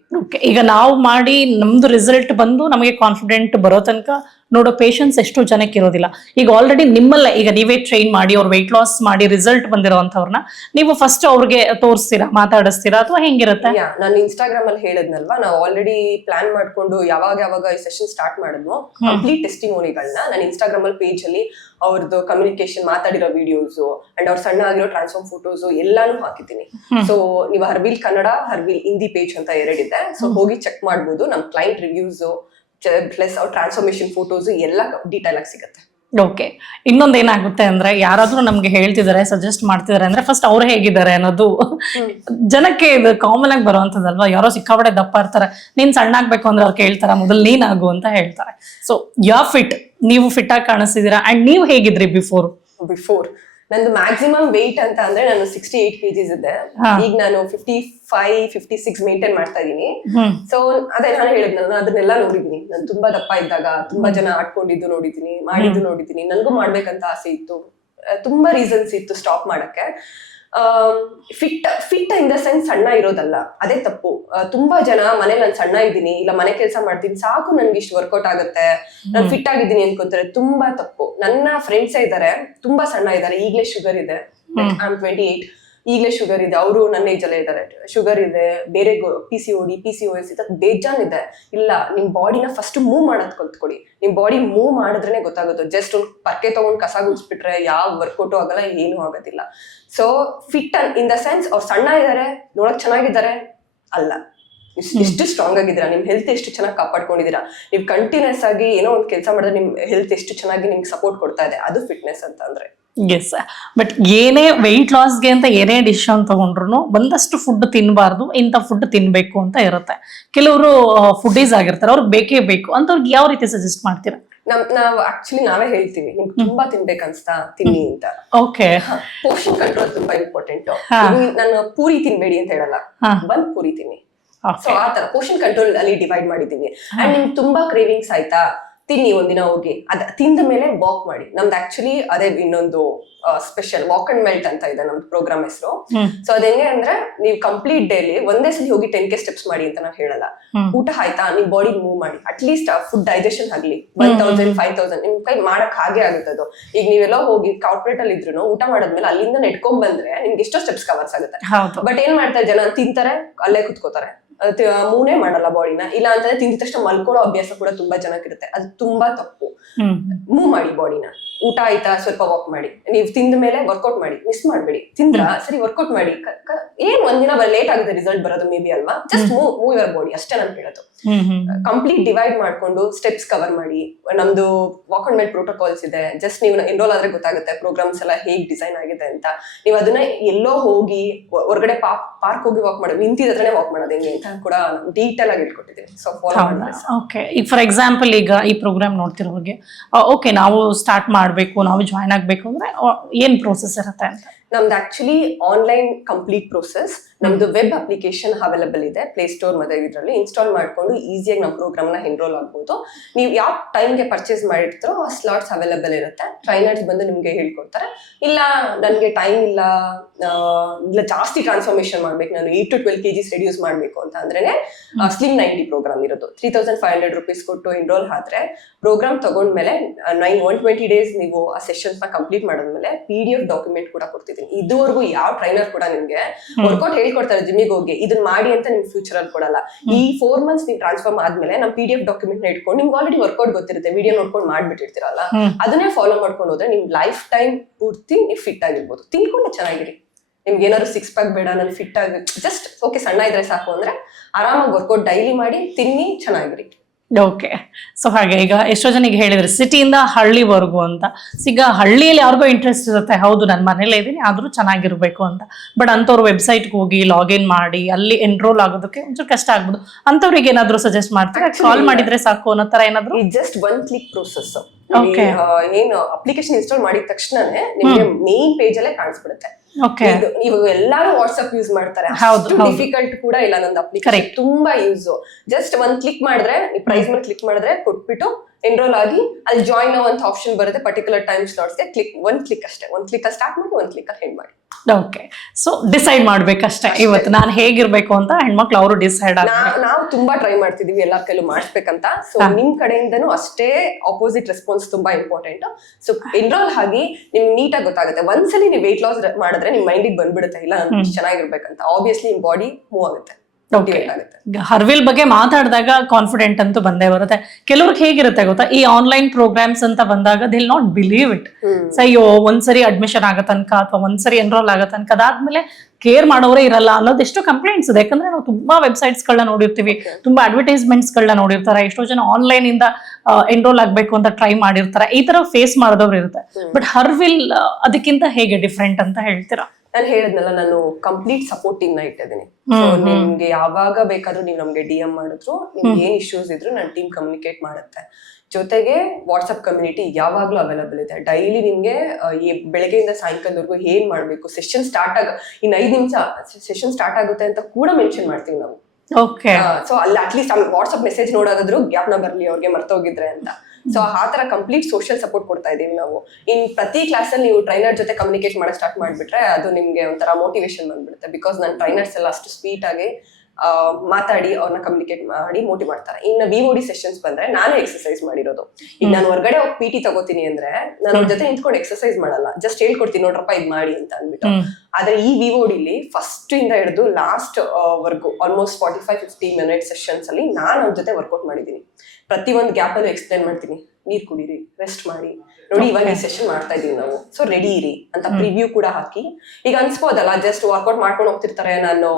ಈಗ ನಾವು ಮಾಡಿ ನಮ್ದು ರಿಸಲ್ಟ್ ಬಂದು ನಮಗೆ ಕಾನ್ಫಿಡೆಂಟ್ ಬರೋ ತನಕ ನೋಡೋ ಪೇಷನ್ಸ್ ಎಷ್ಟೋ ಜನಕ್ಕೆ ಇರೋದಿಲ್ಲ. ಈಗ ಆಲ್ರೆಡಿ ನಿಮ್ಮಲ್ಲೇ ಈಗ ನೀವೇ ಟ್ರೈನ್ ಮಾಡಿ ಅವ್ರು ವೆಯ್ಟ್ ಲಾಸ್ ಮಾಡಿ ರಿಸಲ್ಟ್ ಬಂದಿರೋಂಥವ್ರನ್ನ ನೀವು ಫಸ್ಟ್ ಅವ್ರಿಗೆ ತೋರಿಸ್ತೀರಾ, ಮಾತಾಡಿಸ್ತೀರಾ, ಅಥವಾ ಹೆಂಗಿರುತ್ತೆ? ನಾನು ಇನ್ಸ್ಟಾಗ್ರಾಮ್ ಅಲ್ಲಿ ಹೇಳಿದ್ನಲ್ವಾ, ನಾವು ಆಲ್ರೆಡಿ ಪ್ಲಾನ್ ಮಾಡ್ಕೊಂಡು ಯಾವಾಗ ಈ ಸೆಷನ್ ಸ್ಟಾರ್ಟ್ ಮಾಡಿದ್ನೋ ಕಂಪ್ಲೀಟ್ ಟೆಸ್ಟಿಮೋನಿಗಳನ್ನ ನಾನು ಇನ್ಸ್ಟಾಗ್ರಾಮ್ ಅಲ್ಲಿ ಪೇಜ್ ಅಲ್ಲಿ ಅವ್ರದ್ದು ಕಮ್ಯುನಿಕೇಶನ್ ಮಾತಾಡಿರೋ ವಿಡಿಯೋಸ್ ಅಂಡ್ ಅವ್ರ ಸಣ್ಣ ಆಗಿರೋ ಟ್ರಾನ್ಸ್ಫಾರ್ಮ್ ಫೋಟೋಸ್ ಎಲ್ಲಾನು ಹಾಕಿದ್ದೀನಿ. ಸೊ ನೀವು ಹರ್ವಿಲ್ ಕನ್ನಡ, ಹರ್ವಿಲ್ ಹಿಂದಿ ಪೇಜ್ ಅಂತ ಎರಡಿದೆ. ಸೊ ಹೋಗಿ ಚೆಕ್ ಮಾಡ್ಬೋದು. ನಮ್ ಕ್ಲೈಂಟ್ ರಿವ್ಯೂಸ್ ಪ್ಲಸ್ ಅವ್ರ ಟ್ರಾನ್ಸ್ಫಾರ್ಮೇಶನ್ ಫೋಟೋಸ್ ಎಲ್ಲ ಡೀಟೇಲ್ ಆಗಿ ಸಿಗುತ್ತೆ. ಓಕೆ. ಇನ್ನೊಂದ್ ಏನಾಗುತ್ತೆ ಅಂದ್ರೆ ಯಾರಾದ್ರೂ ನಮ್ಗೆ ಹೇಳ್ತಿದಾರೆ, ಸಜೆಸ್ಟ್ ಮಾಡ್ತಿದಾರೆ ಅಂದ್ರೆ ಫಸ್ಟ್ ಅವ್ರು ಹೇಗಿದ್ದಾರೆ ಅನ್ನೋದು ಜನಕ್ಕೆ ಇದು ಕಾಮನ್ ಆಗಿ ಬರುವಂತದಲ್ವಾ. ಯಾರೋ ಸಿಕ್ಕಾಪಟ್ಟೆ ದಪ್ಪ ಇರ್ತಾರೆ, ನೀನ್ ಸಣ್ಣ ಆಗ್ಬೇಕು ಅಂದ್ರೆ ಅವ್ರು ಕೇಳ್ತಾರ ಮೊದಲು ನೀನ್ ಆಗು ಅಂತ ಹೇಳ್ತಾರೆ. ಸೊ ಯಾ ಫಿಟ್, ನೀವು ಫಿಟ್ ಆಗಿ ಕಾಣಿಸ್ತಿದ್ದೀರಾ. ಅಂಡ್ ನೀವು ಹೇಗಿದ್ರಿ ಬಿಫೋರ್? ನಂದು ಮ್ಯಾಕ್ಸಿಮಮ್ ವೆಯ್ಟ್ ಅಂತ ಅಂದ್ರೆ ನಾನು 68 kgs ಇದ್ದೆ. ಈಗ ನಾನು 55-56 ಮೇಂಟೈನ್ ಮಾಡ್ತಾ ಇದೀನಿ. ಸೊ ಅದೇ ನಾನು ಹೇಳಿದ್ನಲ್ಲ, ಅದನ್ನೆಲ್ಲ ನೋಡಿದೀನಿ. ನಾನು ತುಂಬಾ ದಪ್ಪ ಇದ್ದಾಗ ತುಂಬಾ ಜನ ಆಡ್ಕೊಂಡಿದ್ದು ನೋಡಿದೀನಿ, ಮಾಡಿದ್ದು ನೋಡಿದೀನಿ. ನನ್ಗೂ ಮಾಡ್ಬೇಕಂತ ಆಸೆ ಇತ್ತು, ತುಂಬಾ ರೀಸನ್ಸ್ ಇತ್ತು ಸ್ಟಾಪ್ ಮಾಡಕ್ಕೆ. ಫಿಟ್ ಇನ್ ದ ಸೆನ್ಸ್ ಸಣ್ಣ ಇರೋದಲ್ಲ, ಅದೇ ತಪ್ಪು. ತುಂಬಾ ಜನ ಮನೇಲಿ ನಾನು ಸಣ್ಣ ಇದ್ದೀನಿ, ಇಲ್ಲ ಮನೆ ಕೆಲಸ ಮಾಡ್ತೀನಿ, ಸಾಕು ನನ್ಗೆ ಇಷ್ಟು ವರ್ಕೌಟ್ ಆಗುತ್ತೆ, ನಾನು ಫಿಟ್ ಆಗಿದ್ದೀನಿ ಅನ್ಕೋತಾರೆ. ತುಂಬಾ ತಪ್ಪು. ನನ್ನ ಫ್ರೆಂಡ್ಸೇ ಇದಾರೆ, ತುಂಬಾ ಸಣ್ಣ ಇದಾರೆ, ಈಗಲೇ ಶುಗರ್ ಇದೆ. ಐ ಆಮ್ 28, ಈಗಲೇ ಶುಗರ್ ಇದೆ. ಅವರು ನನ್ನ ಏಜ್ ಅಲ್ಲೇ ಇದಾರೆ, ಶುಗರ್ ಇದೆ, ಬೇರೆ PCOD PCOS ಇದೆ, ಬೇಜಾನ್ ಇದೆ. ಇಲ್ಲ, ನಿಮ್ ಬಾಡಿನ ಫಸ್ಟ್ ಮೂವ್ ಮಾಡೋದ್ ಕಲ್ತ್ಕೊಡಿ. ನಿಮ್ ಬಾಡಿ ಮೂವ್ ಮಾಡಿದ್ರೇನೆ ಗೊತ್ತಾಗುತ್ತೆ. ಜಸ್ಟ್ ಒಂದು ಪರ್ಕೆ ತಗೊಂಡ್ ಕಸ ಗುಡ್ಸ್ಬಿಟ್ರೆ ಯಾವ ವರ್ಕೌಟು ಆಗಲ್ಲ, ಏನು ಆಗೋದಿಲ್ಲ. So fit in the sense ಅವ್ರು ಸಣ್ಣ ಇದಾರೆ, ನೋಡಕ್ ಚೆನ್ನಾಗಿದ್ದಾರೆ ಅಲ್ಲ, ಎಷ್ಟು ಸ್ಟ್ರಾಂಗ್ ಆಗಿದ್ದೀರಾ, ನಿಮ್ ಹೆಲ್ತ್ ಎಷ್ಟು ಚೆನ್ನಾಗಿ ಕಾಪಾಡ್ಕೊಂಡಿದ್ದೀರಾ, ನೀವು ಕಂಟಿನ್ಯೂಸ್ ಆಗಿ ಏನೋ ಒಂದು ಕೆಲಸ ಮಾಡಿದ್ರೆ ನಿಮ್ ಹೆಲ್ತ್ ಎಷ್ಟು ಚೆನ್ನಾಗಿ ನಿಮ್ಗೆ ಸಪೋರ್ಟ್ ಕೊಡ್ತಾ ಇದೆ, ಅದು ಫಿಟ್ನೆಸ್ ಅಂತ ಅಂದ್ರೆ. ಎಸ್. ಬಟ್ ಏನೇ ವೆಯ್ಟ್ ಲಾಸ್ಗೆ ಅಂತ ಏನೇ ಡಿಸಿಷನ್ ತಗೊಂಡ್ರು ಒಂದಷ್ಟು ಫುಡ್ ತಿನ್ನಬಾರ್ದು, ಇಂಥ ಫುಡ್ ತಿನ್ಬೇಕು ಅಂತ ಇರುತ್ತೆ. ಕೆಲವರು ಫುಡೀಸ್ ಆಗಿರ್ತಾರೆ, ಅವ್ರಿಗೆ ಬೇಕೇ ಬೇಕು ಅಂತವ್ರಿಗೆ ಯಾವ ರೀತಿ ಸಜೆಸ್ಟ್ ಮಾಡ್ತೀರಾ? ನಾವೇ ಹೇಳ್ತೀವಿ, ನಿಮ್ಗೆ ತುಂಬಾ ತಿನ್ಬೇಕನ್ಸ್ತಾ ತಿನ್ನಿ ಅಂತ. ಓಕೆ. ಪೋರ್ಷನ್ ಕಂಟ್ರೋಲ್ ತುಂಬಾ ಇಂಪಾರ್ಟೆಂಟ್. ನಾನು ಪೂರಿ ತಿನ್ಬೇಡಿ ಅಂತ ಹೇಳಲ್ಲ, ಬಂದ್ ಪೂರಿ ತಿನ್ನಿ. ಸೊ ಆತರ ಪೋರ್ಷನ್ ಕಂಟ್ರೋಲ್ ಅಲ್ಲಿ ಡಿವೈಡ್ ಮಾಡಿದೀವಿ. ಅಂಡ್ ನಿಮ್ಗೆ ತುಂಬಾ ಕ್ರೇವಿಂಗ್ಸ್ ಆಯ್ತಾ, ತಿನ್ನಿ ಒಂದಿನ ಹೋಗಿ, ಅದ ತಿಂದ ಮೇಲೆ ವಾಕ್ ಮಾಡಿ. ನಮ್ದು ಆಕ್ಚುಲಿ ಅದೇ ಇನ್ನೊಂದು ಸ್ಪೆಷಲ್ ವಾಕ್ ಅಂಡ್ ಮೆಲ್ಟ್ ಅಂತ ಇದೆ ನಮ್ದು ಪ್ರೋಗ್ರಾಮ್ ಹೆಸರು. ಸೊ ಅದ್ ಹೆಂಗೆ ಅಂದ್ರೆ, ನೀವು ಕಂಪ್ಲೀಟ್ ಡೇಲಿ ಒಂದೇ ಸಲ ಹೋಗಿ 10K ಸ್ಟೆಪ್ಸ್ ಮಾಡಿ ಅಂತ ನಾವು ಹೇಳಲ್ಲ. ಊಟ ಆಯ್ತಾ, ನಿಮ್ ಬಾಡಿ ಮೂವ್ ಮಾಡಿ, ಅಟ್ಲೀಸ್ಟ್ ಫುಡ್ ಡೈಜೆಷನ್ ಆಗ್ಲಿ. 1000 5000 ನಿಮ್ ಕೈ ಮಾಡಕ್ ಹಾಗೆ ಆಗುತ್ತೆ ಅದು. ಈಗ ನೀವೆಲ್ಲ ಹೋಗಿ ಕಾರ್ಪೊರೇಟ್ ಅಲ್ಲಿ ಇದ್ರು ಊಟ ಮಾಡಾದ್ಮೇಲೆ ಅಲ್ಲಿಂದ ನೆಟ್ಕೊಂಡ್ ಬಂದ್ರೆ ನಿಮ್ಗೆ ಎಷ್ಟೋ ಸ್ಟೆಪ್ಸ್ ಕವರ್ಸ್ ಆಗುತ್ತೆ. ಬಟ್ ಏನ್ ಮಾಡ್ತಾರೆ ಜನ, ತಿಂತಾರೆ ಅಲ್ಲೇ ಕುತ್ಕೋತಾರೆ, ಮೂನೇ ಮಾಡಲ್ಲ ಬಾಡಿನ. ಇಲ್ಲ ಅಂತಂದ್ರೆ ತಿಂದ ತಕ್ಷಣ ಮಲ್ಕೊಳ್ಳೋ ಅಭ್ಯಾಸ ಕೂಡ ತುಂಬಾ ಜನಕ್ಕಿರುತ್ತೆ, ಅದು ತುಂಬಾ ತಪ್ಪು. ಮೂವ್ ಮಾಡಿ ಬಾಡಿನ. ಊಟ ಆಯ್ತಾ, ಸ್ವಲ್ಪ ವಾಕ್ ಮಾಡಿ. ನೀವು ತಿಂದ ಮೇಲೆ ವರ್ಕೌಟ್ ಮಾಡಿ, ಮಿಸ್ ಮಾಡ್ಬೇಡಿ. ತಿಂದ್ರ ಸರಿ ವರ್ಕೌಟ್ ಮಾಡಿ. ಏನ್ ಒಂದಿನ ಲೇಟ್ ಆಗುತ್ತೆ ರಿಸಲ್ಟ್ ಬರೋದು ಮೇ ಬಿ ಅಲ್ವಾ, ಜಸ್ಟ್ ಮೂವ್ ಯುವರ್ ಬಾಡಿ ಅಷ್ಟೇ ನಾನು ಹೇಳೋದು. ಕಂಪ್ಲೀಟ್ ಡಿವೈಡ್ ಮಾಡ್ಕೊಂಡು ಸ್ಟೆಪ್ಸ್ ಕವರ್ ಮಾಡಿ. ನಮ್ದು ವಾಕ್ ಅಂಡ್ ಮೆಲ್ಟ್ ಪ್ರೋಟೋಕಾಲ್ಸ್ ಇದೆ. ಜಸ್ಟ್ ನೀವು ಎನ್ರೋಲ್ ಆದ್ರೆ ಗೊತ್ತಾಗುತ್ತೆ ಪ್ರೋಗ್ರಾಮ್ಸ್ ಎಲ್ಲ ಹೇಗ್ ಡಿಸೈನ್ ಆಗಿದೆ ಅಂತ. ನೀವು ಅದನ್ನ ಎಲ್ಲೋ ಹೋಗಿ ಹೊರಗಡೆ ಪಾರ್ಕ್ ಹೋಗಿ ವಾಕ್ ಮಾಡೋದು, ನಿಂತಿದ್ರೆ ವಾಕ್ ಮಾಡೋದು ಹೆಂಗೆ ಅಂತ ಕೂಡ ಡೀಟೇಲ್ ಆಗಿ ಇಟ್ಕೊಟ್ಟಿದ್ದೀನಿ. ಸೊ ಫಾಲೋ ಮಾಡಿ. ಓಕೆ. ಈಗ ಫಾರ್ ಎಕ್ಸಾಂಪಲ್ ಈಗ ಈ ಪ್ರೋಗ್ರಾಮ್ ನೋಡ್ತಿರೋರಿಗೆ ಓಕೆ ನಾವು ಸ್ಟಾರ್ಟ್ ಮಾಡಬೇಕು, ನಾವು ಜಾಯ್ನ್ ಆಗ್ಬೇಕು ಅಂದ್ರೆ ಏನ್ ಪ್ರೋಸೆಸ್ ಇರುತ್ತೆ ಅಂತ? ನಮ್ದು ಆಕ್ಚುಲಿ ಆನ್ಲೈನ್ ಕಂಪ್ಲೀಟ್ ಪ್ರೋಸೆಸ್. ನಮ್ದು ವೆಬ್ ಅಪ್ಲಿಕೇಶನ್ ಅವೈಲಬಲ್ ಇದೆ ಪ್ಲೇ ಸ್ಟೋರ್ ಮತ್ತೆ ಇದರಲ್ಲಿ ಇನ್ಸ್ಟಾಲ್ ಮಾಡ್ಕೊಂಡು ಈಸಿಯಾಗಿ ನಮ್ಮ ಪ್ರೋಗ್ರಾಮ್ ನ ಎನ್ರೋಲ್ ಆಗ್ಬೋದು. ನೀವು ಯಾವ ಟೈಮ್ಗೆ ಪರ್ಚೇಸ್ ಮಾಡಿರ್ತೀರೋ ಆ ಸ್ಲಾಟ್ಸ್ ಅವೈಲಬಲ್ ಇರುತ್ತೆ. ಟ್ರೈನರ್ಸ್ ಬಂದು ನಿಮ್ಗೆ ಹೇಳ್ಕೊಡ್ತಾರೆ. ಇಲ್ಲ ನನ್ಗೆ ಟೈಮ್ ಇಲ್ಲ, ಇಲ್ಲ ಜಾಸ್ತಿ ಟ್ರಾನ್ಸ್ಫಾರ್ಮೇಶನ್ ಮಾಡ್ಬೇಕು, ನಾನು 8 to 12 kgs ರೆಡ್ಯೂಸ್ ಮಾಡ್ಬೇಕು ಅಂತ ಅಂದ್ರೇನೆ ಸ್ಲಿಮ್ 90 ಪ್ರೋಗ್ರಾಮ್ ಇರೋದು. 3500 rupees ಕೊಟ್ಟು ಎನ್ರೋಲ್ ಆದ್ರೆ ಪ್ರೋಗ್ರಾಮ್ ತಗೊಂಡ್ಮೇಲೆ 120 days ನೀವು ಆ ಸೆಷನ್ಸ್ ನ ಕಂಪ್ಲೀಟ್ ಮಾಡಿದ್ಮೇಲೆ PDF ಡಾಕ್ಯುಮೆಂಟ್ ಕೂಡ ಕೊಡ್ತಿದ್ದೀನಿ. ಇದುವರೆಗೂ ಯಾವ ಟ್ರೈನರ್ ಕೂಡ ನಿಮ್ಗೆ ವರ್ಕೌಟ್ ಹೇಳ್ಕೊಡ್ತಾರೆ ಜಿಮ್ಮಿಗೆ ಹೋಗಿ ಇದನ್ನ ಮಾಡಿ ಅಂತ ನಿಮ್ ಫ್ಯೂಚರ್ ಅಲ್ಲಿ ಕೊಡಲ್ಲ. ಈ 4 months ನೀವು ಟ್ರಾನ್ಸ್ಫಾರ್ಮ್ ಆದ್ಮೇಲೆ ನಮ್ PDF ಡಾಕ್ಯುಮೆಂಟ್ ನ ಇಟ್ಕೊಂಡು ನಿಮ್ಗೆ ಆಲ್ರೆಡಿ ವರ್ಕೌಟ್ ಗೊತ್ತಿರುತ್ತೆ, ವಿಡಿಯೋ ನೋಡ್ಕೊಂಡು ಮಾಡ್ಬಿಟ್ಟಿರ್ತೀರಲ್ಲ, ಅದನ್ನೇ ಫಾಲೋ ಮಾಡ್ಕೊಂಡು ಹೋದ್ರೆ ನಿಮ್ ಲೈಫ್ ಟೈಮ್ ಪೂರ್ತಿ ನೀವು ಫಿಟ್ ಆಗಿರ್ಬೋದು. ತಿನ್ಕೊಂಡು ಚೆನ್ನಾಗಿರಿ. ನಿಮ್ಗೆ ಏನಾದ್ರು 6 pack ಬೇಡ, ನಾನು ಫಿಟ್ ಆಗಿ ಜಸ್ಟ್ ಓಕೆ ಸಣ್ಣ ಇದ್ರೆ ಸಾಕು ಅಂದ್ರೆ ಆರಾಮಾಗಿ ವರ್ಕೌಟ್ ಡೈಲಿ ಮಾಡಿ, ತಿನ್ನಿ, ಚೆನ್ನಾಗಿರಿ. ಓಕೆ. ಸೊ ಹಾಗೆ ಈಗ ಎಷ್ಟೋ ಜನಿಗೆ ಹೇಳಿದ್ರೆ ಸಿಟಿಯಿಂದ ಹಳ್ಳಿವರೆಗೂ ಅಂತ. ಈಗ ಹಳ್ಳಿಯಲ್ಲಿ ಯಾರಿಗೋ ಇಂಟ್ರೆಸ್ಟ್ ಇರುತ್ತೆ, ಹೌದು ನಾನು ಮನೇಲೇ ಇದ್ದೀನಿ ಆದ್ರೂ ಚೆನ್ನಾಗಿರ್ಬೇಕು ಅಂತ. ಬಟ್ ಅಂತವ್ರು ವೆಬ್ಸೈಟ್ಗೆ ಹೋಗಿ ಲಾಗಿನ್ ಮಾಡಿ ಅಲ್ಲಿ ಎನ್ರೋಲ್ ಆಗೋದಕ್ಕೆ ಒಂಚೂರು ಕಷ್ಟ ಆಗ್ಬೋದು. ಅಂತವ್ರಿಗೆ ಏನಾದ್ರು ಸಜೆಸ್ಟ್ ಮಾಡ್ತಾರೆ, ಕಾಲ್ ಮಾಡಿದ್ರೆ ಸಾಕು ಅನ್ನೋ ತರ ಏನಾದ್ರು? Just 1 click process. ಏನು ಅಪ್ಲಿಕೇಶನ್ ಇನ್ಸ್ಟಾಲ್ ಮಾಡಿದ ತಕ್ಷಣನೇ ನಿಮ್ಗೆ ಮೇನ್ ಪೇಜ್ ಅಲ್ಲೇ ಕಾಣಿಸ್ಬಿಡುತ್ತೆ. ನೀವು ಎಲ್ಲಾರು ವಾಟ್ಸ್ಆಪ್ ಯೂಸ್ ಮಾಡ್ತಾರೆ, ಡಿಫಿಕಲ್ಟ್ ಕೂಡ ಇಲ್ಲ. ನಂದು ಅಪ್ಲಿಕೇಶನ್ ತುಂಬಾ ಯೂಸ್. ಜಸ್ಟ್ 1 click ಮಾಡಿದ್ರೆ, ಪ್ರೈಸ್ ಮೇಲೆ ಕ್ಲಿಕ್ ಮಾಡಿದ್ರೆ ಕೊಟ್ಬಿಟ್ಟು ಎನ್ರೋಲ್ ಆಗಿ ಅಲ್ಲಿ ಜಾಯಿನ್ ಅಂತ ಆಪ್ಷನ್ ಬರುತ್ತೆ, ಪರ್ಟಿಕ್ಯುಲರ್ ಟೈಮ್ ಸ್ಲಾಟ್ಸ್ಗೆ ಕ್ಲಿಕ್ ಅಷ್ಟೇ, ಒಂದ್ ಕ್ಲಿಕ್ ಸ್ಟಾರ್ಟ್ ಮಾಡಿ ಒಂದ್ ಕ್ಲಿಕ್ ಹೆಂಡ್ ಮಾಡಿ. ಓಕೆ, ಸೊ ಡಿಸೈಡ್ ಮಾಡ್ಬೇಕಷ್ಟೇ ಇವತ್ತು ನಾನು ಹೇಗಿರ್ಬೇಕು ಅಂತ ಹೆಣ್ಮಕ್ಳು ಅವರು ಡಿಸೈಡ್ ನಾವು ತುಂಬಾ ಟ್ರೈ ಮಾಡ್ತಿದೀವಿ ಎಲ್ಲಾರ್ ಕೈಲೂ ಮಾಡಿಸ್ಬೇಕಂತ. ಸೊ ನಿಮ್ ಕಡೆಯಿಂದನೂ ಅಷ್ಟೇ ಆಪೋಸಿಟ್ ರೆಸ್ಪಾನ್ಸ್ ತುಂಬಾ ಇಂಪಾರ್ಟೆಂಟ್. ಸೊ ಎನ್ರೋಲ್ ಆಗಿ ನಿಮ್ಗೆ ನೀಟಾಗಿ ಗೊತ್ತಾಗುತ್ತೆ. ಒಂದ್ಸಲಿ ನೀವು ವೆಯ್ಟ್ ಲಾಸ್ ಮಾಡಿದ್ರೆ ನಿಮ್ ಮೈಂಡಿಗೆ ಬಂದ್ಬಿಡುತ್ತೆ ಇಲ್ಲ ಚೆನ್ನಾಗಿರ್ಬೇಕಂತ. ಆಬ್ವಿಯಸ್ಲಿ ನಿಮ್ ಬಾಡಿ ಮೂವ್ ಆಗುತ್ತೆ. ಹರ್ವಿಲ್ ಬಗ್ಗೆ ಮಾತಾಡಿದಾಗ ಕಾನ್ಫಿಡೆಂಟ್ ಅಂತೂ ಬಂದೇ ಬರುತ್ತೆ. ಕೆಲವ್ರಿಗೆ ಹೇಗಿರುತ್ತೆ ಗೊತ್ತಾ, ಈ ಆನ್ಲೈನ್ ಪ್ರೋಗ್ರಾಮ್ಸ್ ಅಂತ ಬಂದಾಗ ದಿಲ್ ನಾಟ್ ಬಿಲೀವ್ ಇಟ್. ಅಯ್ಯೋ ಒಂದ್ಸರಿ ಅಡ್ಮಿಷನ್ ಆಗೋ ತನಕ ಅಥವಾ ಒಂದ್ಸರಿ ಎನ್ರೋಲ್ ಆಗೋ ತನಕ ಅದಾದ್ಮೇಲೆ ಕೇರ್ ಮಾಡೋರೇ ಇರಲ್ಲ ಅನ್ನೋದು ಎಷ್ಟು ಕಂಪ್ಲೇಂಟ್ಸ್ ಇದೆ. ಯಾಕಂದ್ರೆ ನಾವು ತುಂಬಾ ವೆಬ್ಸೈಟ್ಸ್ ಗಳನ್ನ ನೋಡಿರ್ತೀವಿ, ತುಂಬಾ ಅಡ್ವರ್ಟೈಸ್ಮೆಂಟ್ಸ್ ಗಳನ್ನ ನೋಡಿರ್ತಾರೆ, ಎಷ್ಟೋ ಜನ ಆನ್ಲೈನ್ ಇಂದ ಎನ್ರೋಲ್ ಆಗ್ಬೇಕು ಅಂತ ಟ್ರೈ ಮಾಡಿರ್ತಾರೆ, ಈ ತರ ಫೇಸ್ ಮಾಡಿದವ್ರು ಇರುತ್ತೆ. ಬಟ್ ಹರ್ವಿಲ್ ಅದಕ್ಕಿಂತ ಹೇಗೆ ಡಿಫ್ರೆಂಟ್ ಅಂತ ಹೇಳ್ತೀರಾ? ನಾನು ಹೇಳಿದ್ನಲ್ಲ, ನಾನು ಕಂಪ್ಲೀಟ್ ಸಪೋರ್ಟ್ ಟೀಮ್ ನ ಇಟ್ಟಿದ್ದೀನಿ. ಸೊ ನಿಮ್ಗೆ ಯಾವಾಗ ಬೇಕಾದ್ರೂ ನೀವು ನಮ್ಗೆ DM ಮಾಡಿದ್ರು, ನಿಮ್ಗೆ ಏನ್ ಇಶ್ಯೂಸ್ ಇದ್ರು ನನ್ನ ಟೀಮ್ ಕಮ್ಯುನಿಕೇಟ್ ಮಾಡುತ್ತೆ. ಜೊತೆಗೆ ವಾಟ್ಸ್ಆಪ್ ಕಮ್ಯುನಿಟಿ ಯಾವಾಗ್ಲೂ ಅವೈಲಬಲ್ ಇದೆ. ಡೈಲಿ ನಿಮ್ಗೆ ಬೆಳಗ್ಗೆಯಿಂದ ಸಾಯಂಕಾಲದವರೆಗೂ ಏನ್ ಮಾಡ್ಬೇಕು, ಸೆಷನ್ ಸ್ಟಾರ್ಟ್ ಇನ್ನು 5 ನಿಮಿಷ ಸೆಷನ್ ಸ್ಟಾರ್ಟ್ ಆಗುತ್ತೆ ಅಂತ ಕೂಡ ಮೆನ್ಷನ್ ಮಾಡ್ತೀವಿ ನಾವು. ಸೊ ಅಲ್ಲಿ ಅಟ್ಲೀಸ್ಟ್ ವಾಟ್ಸ್ಆಪ್ ಮೆಸೇಜ್ ನೋಡೋದಾದ್ರು ಗ್ಯಾಪ್ ನ ಬರ್ಲಿ ಅವ್ರಿಗೆ ಮರ್ತೋಗಿದ್ರೆ ಅಂತ. ಸೊ ಆ ತರ ಕಂಪ್ಲೀಟ್ ಸೋಷಿಯಲ್ ಸಪೋರ್ಟ್ ಕೊಡ್ತಾ ಇದೀವಿ ನಾವು. ಪ್ರತಿ ಕ್ಲಾಸ್ ಅಲ್ಲಿ ನೀವು ಟ್ರೈನರ್ ಜೊತೆ ಕಮ್ಯುನಿಕೇಟ್ ಮಾಡಕ್ ಸ್ಟಾರ್ಟ್ ಮಾಡ್ಬಿಟ್ರೆ ಅದು ನಿಮ್ಗೆ ಒಂಥರ ಮೋಟಿವೇಶನ್ ಬಂದ್ಬಿಡುತ್ತೆ. ಬಿಕಾಸ್ ನನ್ನ ಟ್ರೈನರ್ಸ್ ಎಲ್ಲ ಅಷ್ಟು ಸ್ವೀಟ್ ಆಗಿ ಮಾತಾಡಿ ಅವ್ರನ್ನ ಕಮ್ಯುನಿಕೇಟ್ ಮಾಡಿ ಮೋಟಿವ್ ಮಾಡ್ತಾರೆ. ಇನ್ನು VOD ಸೆಷನ್ಸ್ ಬಂದ್ರೆ ನಾನು ಎಕ್ಸರ್ಸೈಸ್ ಮಾಡಿರೋದು. ಈಗ ನಾನು ಹೊರಗಡೆ ಹೋಗಿ PT ತಗೋತೀನಿ ಅಂದ್ರೆ ನಾನು ಅವ್ರ ಜೊತೆ ನಿಂತ್ಕೊಂಡು ಎಕ್ಸರ್ಸೈಸ್ ಮಾಡಲ್ಲ, ಜಸ್ಟ್ ಹೇಳ್ಕೊಡ್ತೀನಿ ನೋಡ್ರಪ್ಪ ಇದ್ ಮಾಡಿ ಅಂತ ಅಂದ್ಬಿಟ್ಟು. ಆದ್ರೆ ಈ VODಲಿ ಫಸ್ಟ್ ಇಂದ ಹಿಡಿದು ಲಾಸ್ಟ್ ವರ್ಗು ಆಲ್ಮೋಸ್ಟ್ 45-50 ಮಿನಿಟ್ ಸೆಷನ್ಸ್ ಅಲ್ಲಿ ನಾನು ಅವ್ರ ಜೊತೆ ವರ್ಕೌಟ್ ಮಾಡಿದೀನಿ. ಪ್ರತಿ ಒಂದು ಗ್ಯಾಪ್ ಅಲ್ಲೂ ಎಕ್ಸ್ಪ್ಲೈನ್ ಮಾಡ್ತೀನಿ, ನೀರ್ ಕುಡೀರಿ, ರೆಸ್ಟ್ ಮಾಡಿ, ನೋಡಿ ಇವಾಗ ಈ ಸೆಷನ್ ಮಾಡ್ತಾ ಇದೀವಿ ನಾವು, ಸೊ ರೆಡಿ ಇರಿ ಅಂತ ಪ್ರಿವ್ಯೂ ಕೂಡ ಹಾಕಿ. ಈಗ ಅನ್ಸ್ಬೋದಲ್ಲ ಜಸ್ಟ್ ವರ್ಕೌಟ್ ಮಾಡ್ಕೊಂಡು ಹೋಗ್ತಿರ್ತಾರೆ, ನಾನು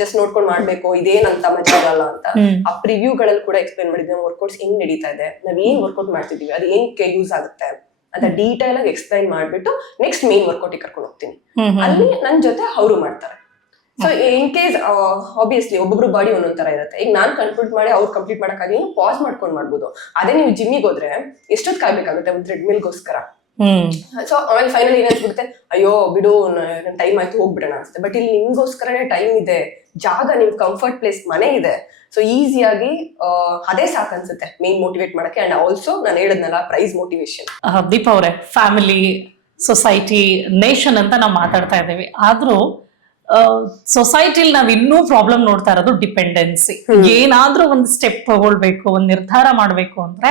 ಜಸ್ಟ್ ನೋಡ್ಕೊಂಡು ಮಾಡ್ಬೇಕು, ಇದೇನಂತ ಮಜಾ ಆಗಲ್ಲ ಅಂತ. ಆ ಪ್ರಿವ್ಯೂಗಳಲ್ಲಿ ಕೂಡ ಎಕ್ಸ್ಪ್ಲೈನ್ ಮಾಡಿದ್ವಿ, ವರ್ಕೌಟ್ಸ್ ಹೆಂಗ್ ನಡೀತಾ ಇದೆ, ನಾವ್ ಏನ್ ವರ್ಕೌಟ್ ಮಾಡ್ತಿದೀವಿ, ಅದು ಏನ್ಗೆ ಯೂಸ್ ಆಗುತ್ತೆ ಅಂತ ಡೀಟೇಲ್ ಆಗಿ ಎಕ್ಸ್ಪ್ಲೈನ್ ಮಾಡ್ಬಿಟ್ಟು ನೆಕ್ಸ್ಟ್ ಮೇನ್ ವರ್ಕೌಟ್ ಕರ್ಕೊಂಡು ಹೋಗ್ತೀನಿ. ಅಲ್ಲಿ ನನ್ ಜೊತೆ ಅವರು ಮಾಡ್ತಾರೆ. ಸೊ ಇನ್ ಕೇಸ್ ಆಬ್ವಿಯಸ್ಲಿ ಒಬ್ಬೊಬ್ರು ಬಾಡಿ ಒಂದೊಂದ್ ತರ ಇರುತ್ತೆ. ಈಗ ನಾನ್ ಕಂಪ್ಲೀಟ್ ಮಾಡಿ ಅವ್ರು ಕಂಪ್ಲೀಟ್ ಮಾಡಕ್ಕಾಗಿ ಪಾಸ್ ಮಾಡ್ಕೊಂಡು ಮಾಡ್ಬೋದು. ಅದೇ ನೀವು ಜಿಮ್ಮಿಗೆ ಹೋದ್ರೆ ಎಷ್ಟೊತ್ತು ಕಾಯ್ಬೇಕಾಗುತ್ತೆ ಒಂದು ಥ್ರೆಡ್ಮಿಲ್ಗೋಸ್ಕರ. ಸೊ ಆಮೇಲೆ ಫೈನಲ್ ಏನ್ ಅನ್ಸ್ಬಿಡುತ್ತೆ, ಅಯ್ಯೋ ಬಿಡು ನನ್ ಟೈಮ್ ಆಯ್ತು ಹೋಗ್ಬಿಡೋಣ ಅನ್ಸುತ್ತೆ. ಬಟ್ ಇಲ್ಲಿ ನಿಮ್ಗೋಸ್ಕರನೇ ಟೈಮ್ ಇದೆ, ಜಾಗ, ನಿಮ್ ಕಂಫರ್ಟ್ ಪ್ಲೇಸ್ ಮನೆ ಇದೆ. ಸೊ ಈಸಿಯಾಗಿ ಅದೇ ಸಾಕು ಅನ್ಸುತ್ತೆ ಮೇನ್ ಮೋಟಿವೇಟ್ ಮಾಡಕ್ಕೆ. ಅಂಡ್ ಆಲ್ಸೋ ನಾನು ಹೇಳಿದ್ನಲ್ಲ ಪ್ರೈಸ್ ಮೋಟಿವೇಶನ್. ದೀಪ ಅವರೇ, ಫ್ಯಾಮಿಲಿ, ಸೊಸೈಟಿ, ನೇಷನ್ ಅಂತ ನಾವು ಮಾತಾಡ್ತಾ ಇದ್ದೀವಿ. ಆದ್ರೂ ಸೊಸೈಟಿಲಿ ನಾವ್ ಇನ್ನೂ ಪ್ರಾಬ್ಲಮ್ ನೋಡ್ತಾ ಇರೋದು ಡಿಪೆಂಡೆನ್ಸಿ. ಏನಾದ್ರೂ ಒಂದು ಸ್ಟೆಪ್ ತಗೊಳ್ಬೇಕು, ಒಂದ್ ನಿರ್ಧಾರ ಮಾಡ್ಬೇಕು ಅಂದ್ರೆ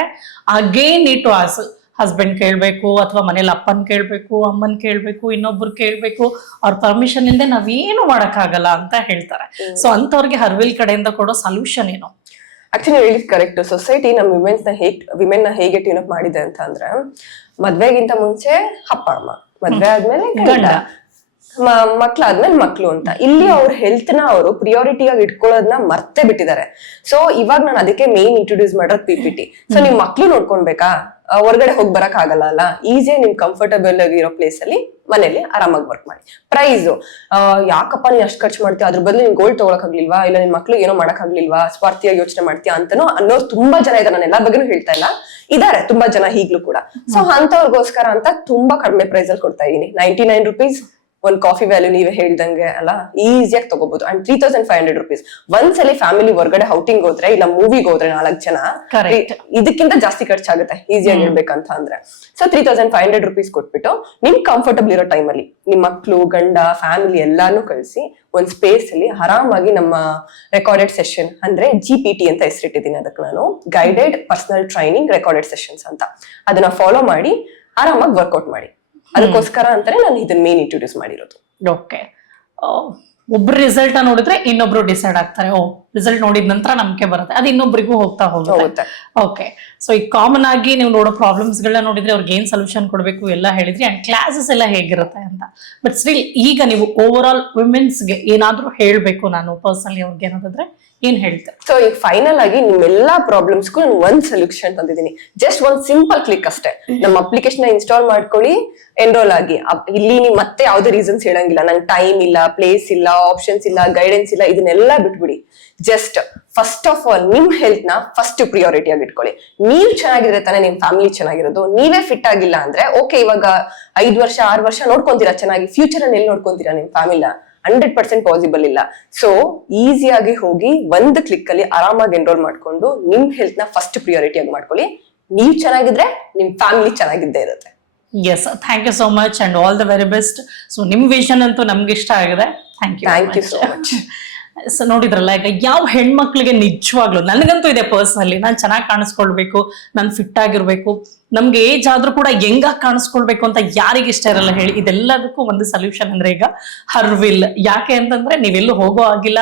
again need to ask husband ಕೇಳ್ಬೇಕು, ಅಥವಾ ಮನೇಲಿ ಅಪ್ಪನ್ ಕೇಳ್ಬೇಕು, ಅಮ್ಮನ್ ಕೇಳ್ಬೇಕು, ಇನ್ನೊಬ್ರು ಕೇಳ್ಬೇಕು, ಅವ್ರ ಪರ್ಮಿಷನ್ ಇಲ್ಲದೆ ನಾವೇನು ಮಾಡಕ್ಕಾಗಲ್ಲ ಅಂತ ಹೇಳ್ತಾರೆ. ಸೊ ಅಂತವ್ರಿಗೆ ಹರ್ವಿಲ್ ಕಡೆಯಿಂದ ಕೊಡೋ ಸೊಲ್ಯೂಷನ್ ಏನು? ಆಕ್ಚುಲಿ ಹೇಳಿದ್ ಕರೆಕ್ಟ್. ಸೊಸೈಟಿ ನಮ್ಮ ವಿಮೆನ್ ನ ಹೇಗೆ ಟ್ಯೂನ್ ಅಪ್ ಮಾಡಿದೆ ಅಂತ ಅಂದ್ರೆ, ಮದ್ವೆಗಿಂತ ಮುಂಚೆ ಅಪ್ಪ ಅಮ್ಮ, ಮದ್ವೆ ಆದ್ಮೇಲೆ ಗಂಡ, ಮಕ್ಳಾದ್ಮೇಲೆ ಮಕ್ಳು ಅಂತ. ಇಲ್ಲಿ ಅವ್ರ ಹೆಲ್ತ್ ನ ಅವರು ಪ್ರಿಯಾರಿಟಿ ಆಗಿ ಇಟ್ಕೊಳ್ಳೋದನ್ನ ಮರ್ತೆ ಬಿಟ್ಟಿದ್ದಾರೆ. ಸೊ ಇವಾಗ ನಾನು ಅದಕ್ಕೆ ಮೇನ್ ಇಂಟ್ರೊಡ್ಯೂಸ್ ಮಾಡೋದು PPT. ಸೊ ನಿಮ್ ಮಕ್ಳು ನೋಡ್ಕೊಳ್ಬೇಕಾ, ಹೊರಗಡೆ ಹೋಗಿ ಬರಕ್ ಆಗಲ್ಲ ಅಲ್ಲ, ಈಸಿಯಾಗಿ ನಿಮ್ ಕಂಫರ್ಟಬಲ್ ಆಗಿರೋ ಪ್ಲೇಸ್ ಅಲ್ಲಿ ಮನೇಲಿ ಆರಾಮಾಗಿ ವರ್ಕ್ ಮಾಡಿ. ಪ್ರೈಸ್ ಯಾಕಪ್ಪ ನೀನ್ ಅಷ್ಟು ಖರ್ಚು ಮಾಡ್ತೀಯ, ಅದ್ರ ಬದಲು ನೀನ್ ಗೋಲ್ಡ್ ತಗೊಳಕ್ ಆಗ್ಲಿಲ್ವಾ, ಇಲ್ಲ ನಿನ್ ಮಕ್ಳು ಏನೋ ಮಾಡಕ್ ಆಗ್ಲಿಲ್ವಾ, ಸ್ವಾರ್ಥಿಯಾಗಿ ಯೋಚನೆ ಮಾಡ್ತೀಯಾ ಅಂತನೋ ಅನ್ನೋರು ತುಂಬಾ ಜನ ಇದ್ದಾರೆ. ನಾನು ಎಲ್ಲಾ ಬಗ್ಗೆನೂ ಹೇಳ್ತಾ ಇಲ್ಲ, ಇದಾರೆ ತುಂಬಾ ಜನ ಈಗ್ಲೂ ಕೂಡ. ಸೊ ಅಂತವ್ರಿಗೋಸ್ಕರ ಅಂತ ತುಂಬಾ ಕಡಿಮೆ ಪ್ರೈಸ್ ಅಲ್ಲಿ ಕೊಡ್ತಾ ಇದೀನಿ. 99 ರೂಪೀಸ್ ಒಂದ್ ಕಾಫಿ ವ್ಯಾಲ್ಯೂ ನೀವೇ ಹೇಳ್ದಂಗೆ ಅಲ್ಲ, ಈಸಿಯಾಗಿ ತಗೋಬಹುದು. ಅಂಡ್ 3500 ರೂಪೀಸ್ ಒಂದ್ಸಲಿ ಫ್ಯಾಮಿಲಿ ಹೊರಗಡೆ ಔಟಿಂಗ್ ಹೋದ್ರೆ, ಇಲ್ಲ ಮೂವಿಗೆ ಹೋದ್ರೆ 4 ಜನ, ಇದಕ್ಕಿಂತ ಜಾಸ್ತಿ ಖರ್ಚಾಗುತ್ತೆ ಈಸಿಯಾಗಿ ಇರ್ಬೇಕಂತ ಅಂದ್ರೆ. ಸೊ 3500 ರೂಪೀಸ್ ಕೊಟ್ಬಿಟ್ಟು ನಿಮ್ ಕಂಫರ್ಟಬಲ್ ಇರೋ ಟೈಮ್ ಅಲ್ಲಿ ನಿಮ್ ಮಕ್ಳು, ಗಂಡ, ಫ್ಯಾಮಿಲಿ ಎಲ್ಲಾನು ಕಳಿಸಿ ಒಂದ್ ಸ್ಪೇಸ್ ಅಲ್ಲಿ ಆರಾಮಾಗಿ ನಮ್ಮ ರೆಕಾರ್ಡೆಡ್ ಸೆಷನ್ ಅಂದ್ರೆ GPT ಅಂತ ಹೆಸರಿಟ್ಟಿದ್ದೀನಿ ಅದಕ್ಕೆ ನಾನು, guided personal training recorded sessions ಅಂತ. ಅದನ್ನ ಫಾಲೋ ಮಾಡಿ ಆರಾಮಾಗಿ ವರ್ಕೌಟ್ ಮಾಡಿ. ಅದಕ್ಕೋಸ್ಕರ ಅಂತಾನೆ ನಾನು ಇದನ್ನ ಮೇನ್ ಇಂಟ್ರೊಡ್ಯೂಸ್ ಮಾಡಿರೋದು. ಓಕೆ, ಒಬ್ರು ರಿಸಲ್ಟ್ ನೋಡಿದ್ರೆ ಇನ್ನೊಬ್ರು ಡಿಸೈಡ್ ಆಗ್ತಾರೆ, ರಿಸಲ್ಟ್ ನೋಡಿದ ನಂತರ ನಂಬಿಕೆ ಬರುತ್ತೆ, ಅದು ಇನ್ನೊಬ್ರಿಗೂ ಹೋಗ್ತಾ ಹೋಗುತ್ತೆ. ಓಕೆ, ಸೊ ಈ ಕಾಮನ್ ಆಗಿ ನೀವು ನೋಡೋ ಪ್ರಾಬ್ಲಮ್ಸ್ ಗಳನ್ನ ನೋಡಿದ್ರೆ ಅವ್ರಿಗೆ ಏನ್ ಸೊಲ್ಯೂಷನ್ ಕೊಡ್ಬೇಕು ಎಲ್ಲ ಹೇಳಿದ್ರಿ, ಅಂಡ್ ಕ್ಲಾಸಸ್ ಎಲ್ಲ ಹೇಗಿರುತ್ತೆ ಅಂತ. ಬಟ್ ಸ್ಟಿಲ್ ಈಗ ನೀವು ಓವರ್ ಆಲ್ ವುಮೆನ್ಸ್ಗೆ ಏನಾದ್ರೂ ಹೇಳ್ಬೇಕು, ನಾನು ಪರ್ಸನಲಿ ಅವ್ರಿಗೆ ಏನಾದ್ರೆ ಏನ್ ಹೇಳ್ತಾರೆ? ಸೊ ಈಗ ಫೈನಲ್ ಆಗಿ ನಿಮ್ಮೆಲ್ಲಾ ಪ್ರಾಬ್ಲಮ್ಸ್ಗೂ ನಾನು ಒಂದ್ ಸೊಲ್ಯೂಷನ್ ತಂದಿದ್ದೀನಿ. ಜಸ್ಟ್ ಒಂದ್ ಸಿಂಪಲ್ ಕ್ಲಿಕ್ ಅಷ್ಟೇ. ನಮ್ಮ ಅಪ್ಲಿಕೇಶನ್ ಇನ್ಸ್ಟಾಲ್ ಮಾಡ್ಕೊಳ್ಳಿ, ಎನ್ರೋಲ್ ಆಗಿ. ಇಲ್ಲಿ ನೀವು ಮತ್ತೆ ಯಾವ್ದೇ ರೀಸನ್ಸ್ ಹೇಳಂಗಿಲ್ಲ, ನಂಗೆ ಟೈಮ್ ಇಲ್ಲ, ಪ್ಲೇಸ್ ಇಲ್ಲ, ಆಪ್ಷನ್ಸ್ ಇಲ್ಲ, ಗೈಡೆನ್ಸ್ ಇಲ್ಲ, ಇದನ್ನೆಲ್ಲ ಬಿಟ್ಬಿಡಿ. ಜಸ್ಟ್ ಫಸ್ಟ್ ಆಫ್ ಆಲ್ ನಿಮ್ ಹೆಲ್ತ್ ನ ಫಸ್ಟ್ ಪ್ರಿಯಾರಿಟಿ ಆಗಿ ಇಟ್ಕೊಳ್ಳಿ. ನೀವ್ ಚೆನ್ನಾಗಿದ್ರೆ ತಾನೇ ನಿಮ್ ಫ್ಯಾಮಿಲಿ ಚೆನ್ನಾಗಿರೋದು. ನೀವೇ ಫಿಟ್ ಆಗಿಲ್ಲ ಅಂದ್ರೆ ಓಕೆ, ಇವಾಗ 5 ವರ್ಷ 6 ವರ್ಷ ನೋಡ್ಕೊಂತೀರಾ ಚೆನ್ನಾಗಿ, ಫ್ಯೂಚರ್ ಅಲ್ಲಿ ಎಲ್ಲಿ ನೋಡ್ಕೊಂತೀರಾ ನಿಮ್ ಫ್ಯಾಮಿಲಿನ? 100% ಪಾಸಿಬಲ್ ಇಲ್ಲ. ಸೊ ಈಸಿಯಾಗಿ ಹೋಗಿ ಒಂದ್ ಕ್ಲಿಕ್ ಅಲ್ಲಿ ಆರಾಮಾಗಿ ಎನ್ರೋಲ್ ಮಾಡ್ಕೊಂಡು ನಿಮ್ ಹೆಲ್ತ್ ನ ಫಸ್ಟ್ ಪ್ರಿಯಾರಿಟಿ ಆಗಿ ಮಾಡ್ಕೊಳ್ಳಿ. ನೀವ್ ಚೆನ್ನಾಗಿದ್ರೆ ನಿಮ್ ಫ್ಯಾಮಿಲಿ ಚೆನ್ನಾಗಿದ್ದೇ ಇರುತ್ತೆ. Yes, thank you so much and all the very best. So ನಿಮ್ ವಿಷನ್ ಅಂತೂ ನಮ್ಗೆ ಇಷ್ಟ ಆಗಿದೆ. Thank you so much. So ನೋಡಿದ್ರಲ್ಲ, ಈಗ ಯಾವ ಹೆಣ್ಮಕ್ಳಿಗೆ ನಿಜವಾಗ್ಲು, ನನಗಂತೂ ಇದೆ ಪರ್ಸನಲಿ, ನಾನು ಚೆನ್ನಾಗಿ ಕಾಣಿಸ್ಕೊಳ್ಬೇಕು, ನಾನು ಫಿಟ್ ಆಗಿರ್ಬೇಕು, ನಮ್ಗೆ ಏಜ್ ಆದ್ರೂ ಕೂಡ ಹೆಂಗಾಗಿ ಕಾಣಿಸ್ಕೊಳ್ಬೇಕು ಅಂತ ಯಾರಿಗೆ ಇಷ್ಟ ಇರಲ್ಲ ಹೇಳಿ. ಇದೆಲ್ಲದಕ್ಕೂ ಒಂದು ಸೊಲ್ಯೂಷನ್ ಅಂದ್ರೆ ಈಗ ಹರ್ವಿಲ್. ಯಾಕೆ ಅಂತಂದ್ರೆ ನೀವೆಲ್ಲೂ ಹೋಗೋ ಆಗಿಲ್ಲ,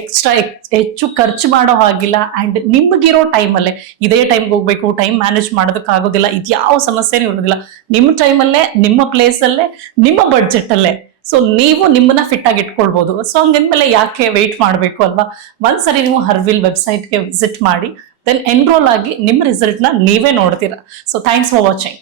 ಎಕ್ಸ್ಟ್ರಾ ಹೆಚ್ಚು ಖರ್ಚು ಮಾಡೋ ಹಾಗಿಲ್ಲ, ಅಂಡ್ ನಿಮ್ಗಿರೋ ಟೈಮಲ್ಲೇ ಇದೇ ಟೈಮ್ಗೆ ಹೋಗ್ಬೇಕು, ಟೈಮ್ ಮ್ಯಾನೇಜ್ ಮಾಡೋದಕ್ಕಾಗೋದಿಲ್ಲ, ಇದ್ಯಾವ ಸಮಸ್ಯೆನೂ ಇರೋದಿಲ್ಲ. ನಿಮ್ಮ ಟೈಮಲ್ಲೇ, ನಿಮ್ಮ ಪ್ಲೇಸಲ್ಲೇ, ನಿಮ್ಮ ಬಡ್ಜೆಟ್ ಅಲ್ಲೇ ಸೊ ನೀವು ನಿಮ್ಮನ್ನ ಫಿಟ್ ಆಗಿ ಇಟ್ಕೊಳ್ಬಹುದು. ಸೊ ಹಂಗಂದ್ಮೇಲೆ ಯಾಕೆ ವೆಯ್ಟ್ ಮಾಡಬೇಕು ಅಲ್ವಾ? ಒಂದ್ಸರಿ ನೀವು ಹರ್ವಿಲ್ ವೆಬ್ಸೈಟ್ಗೆ ವಿಸಿಟ್ ಮಾಡಿ, ದೆನ್ ಎನ್ರೋಲ್ ಆಗಿ ನಿಮ್ಮ ರಿಸಲ್ಟ್ ನ ನೀವೇ ನೋಡ್ತೀರಾ. So thanks for watching.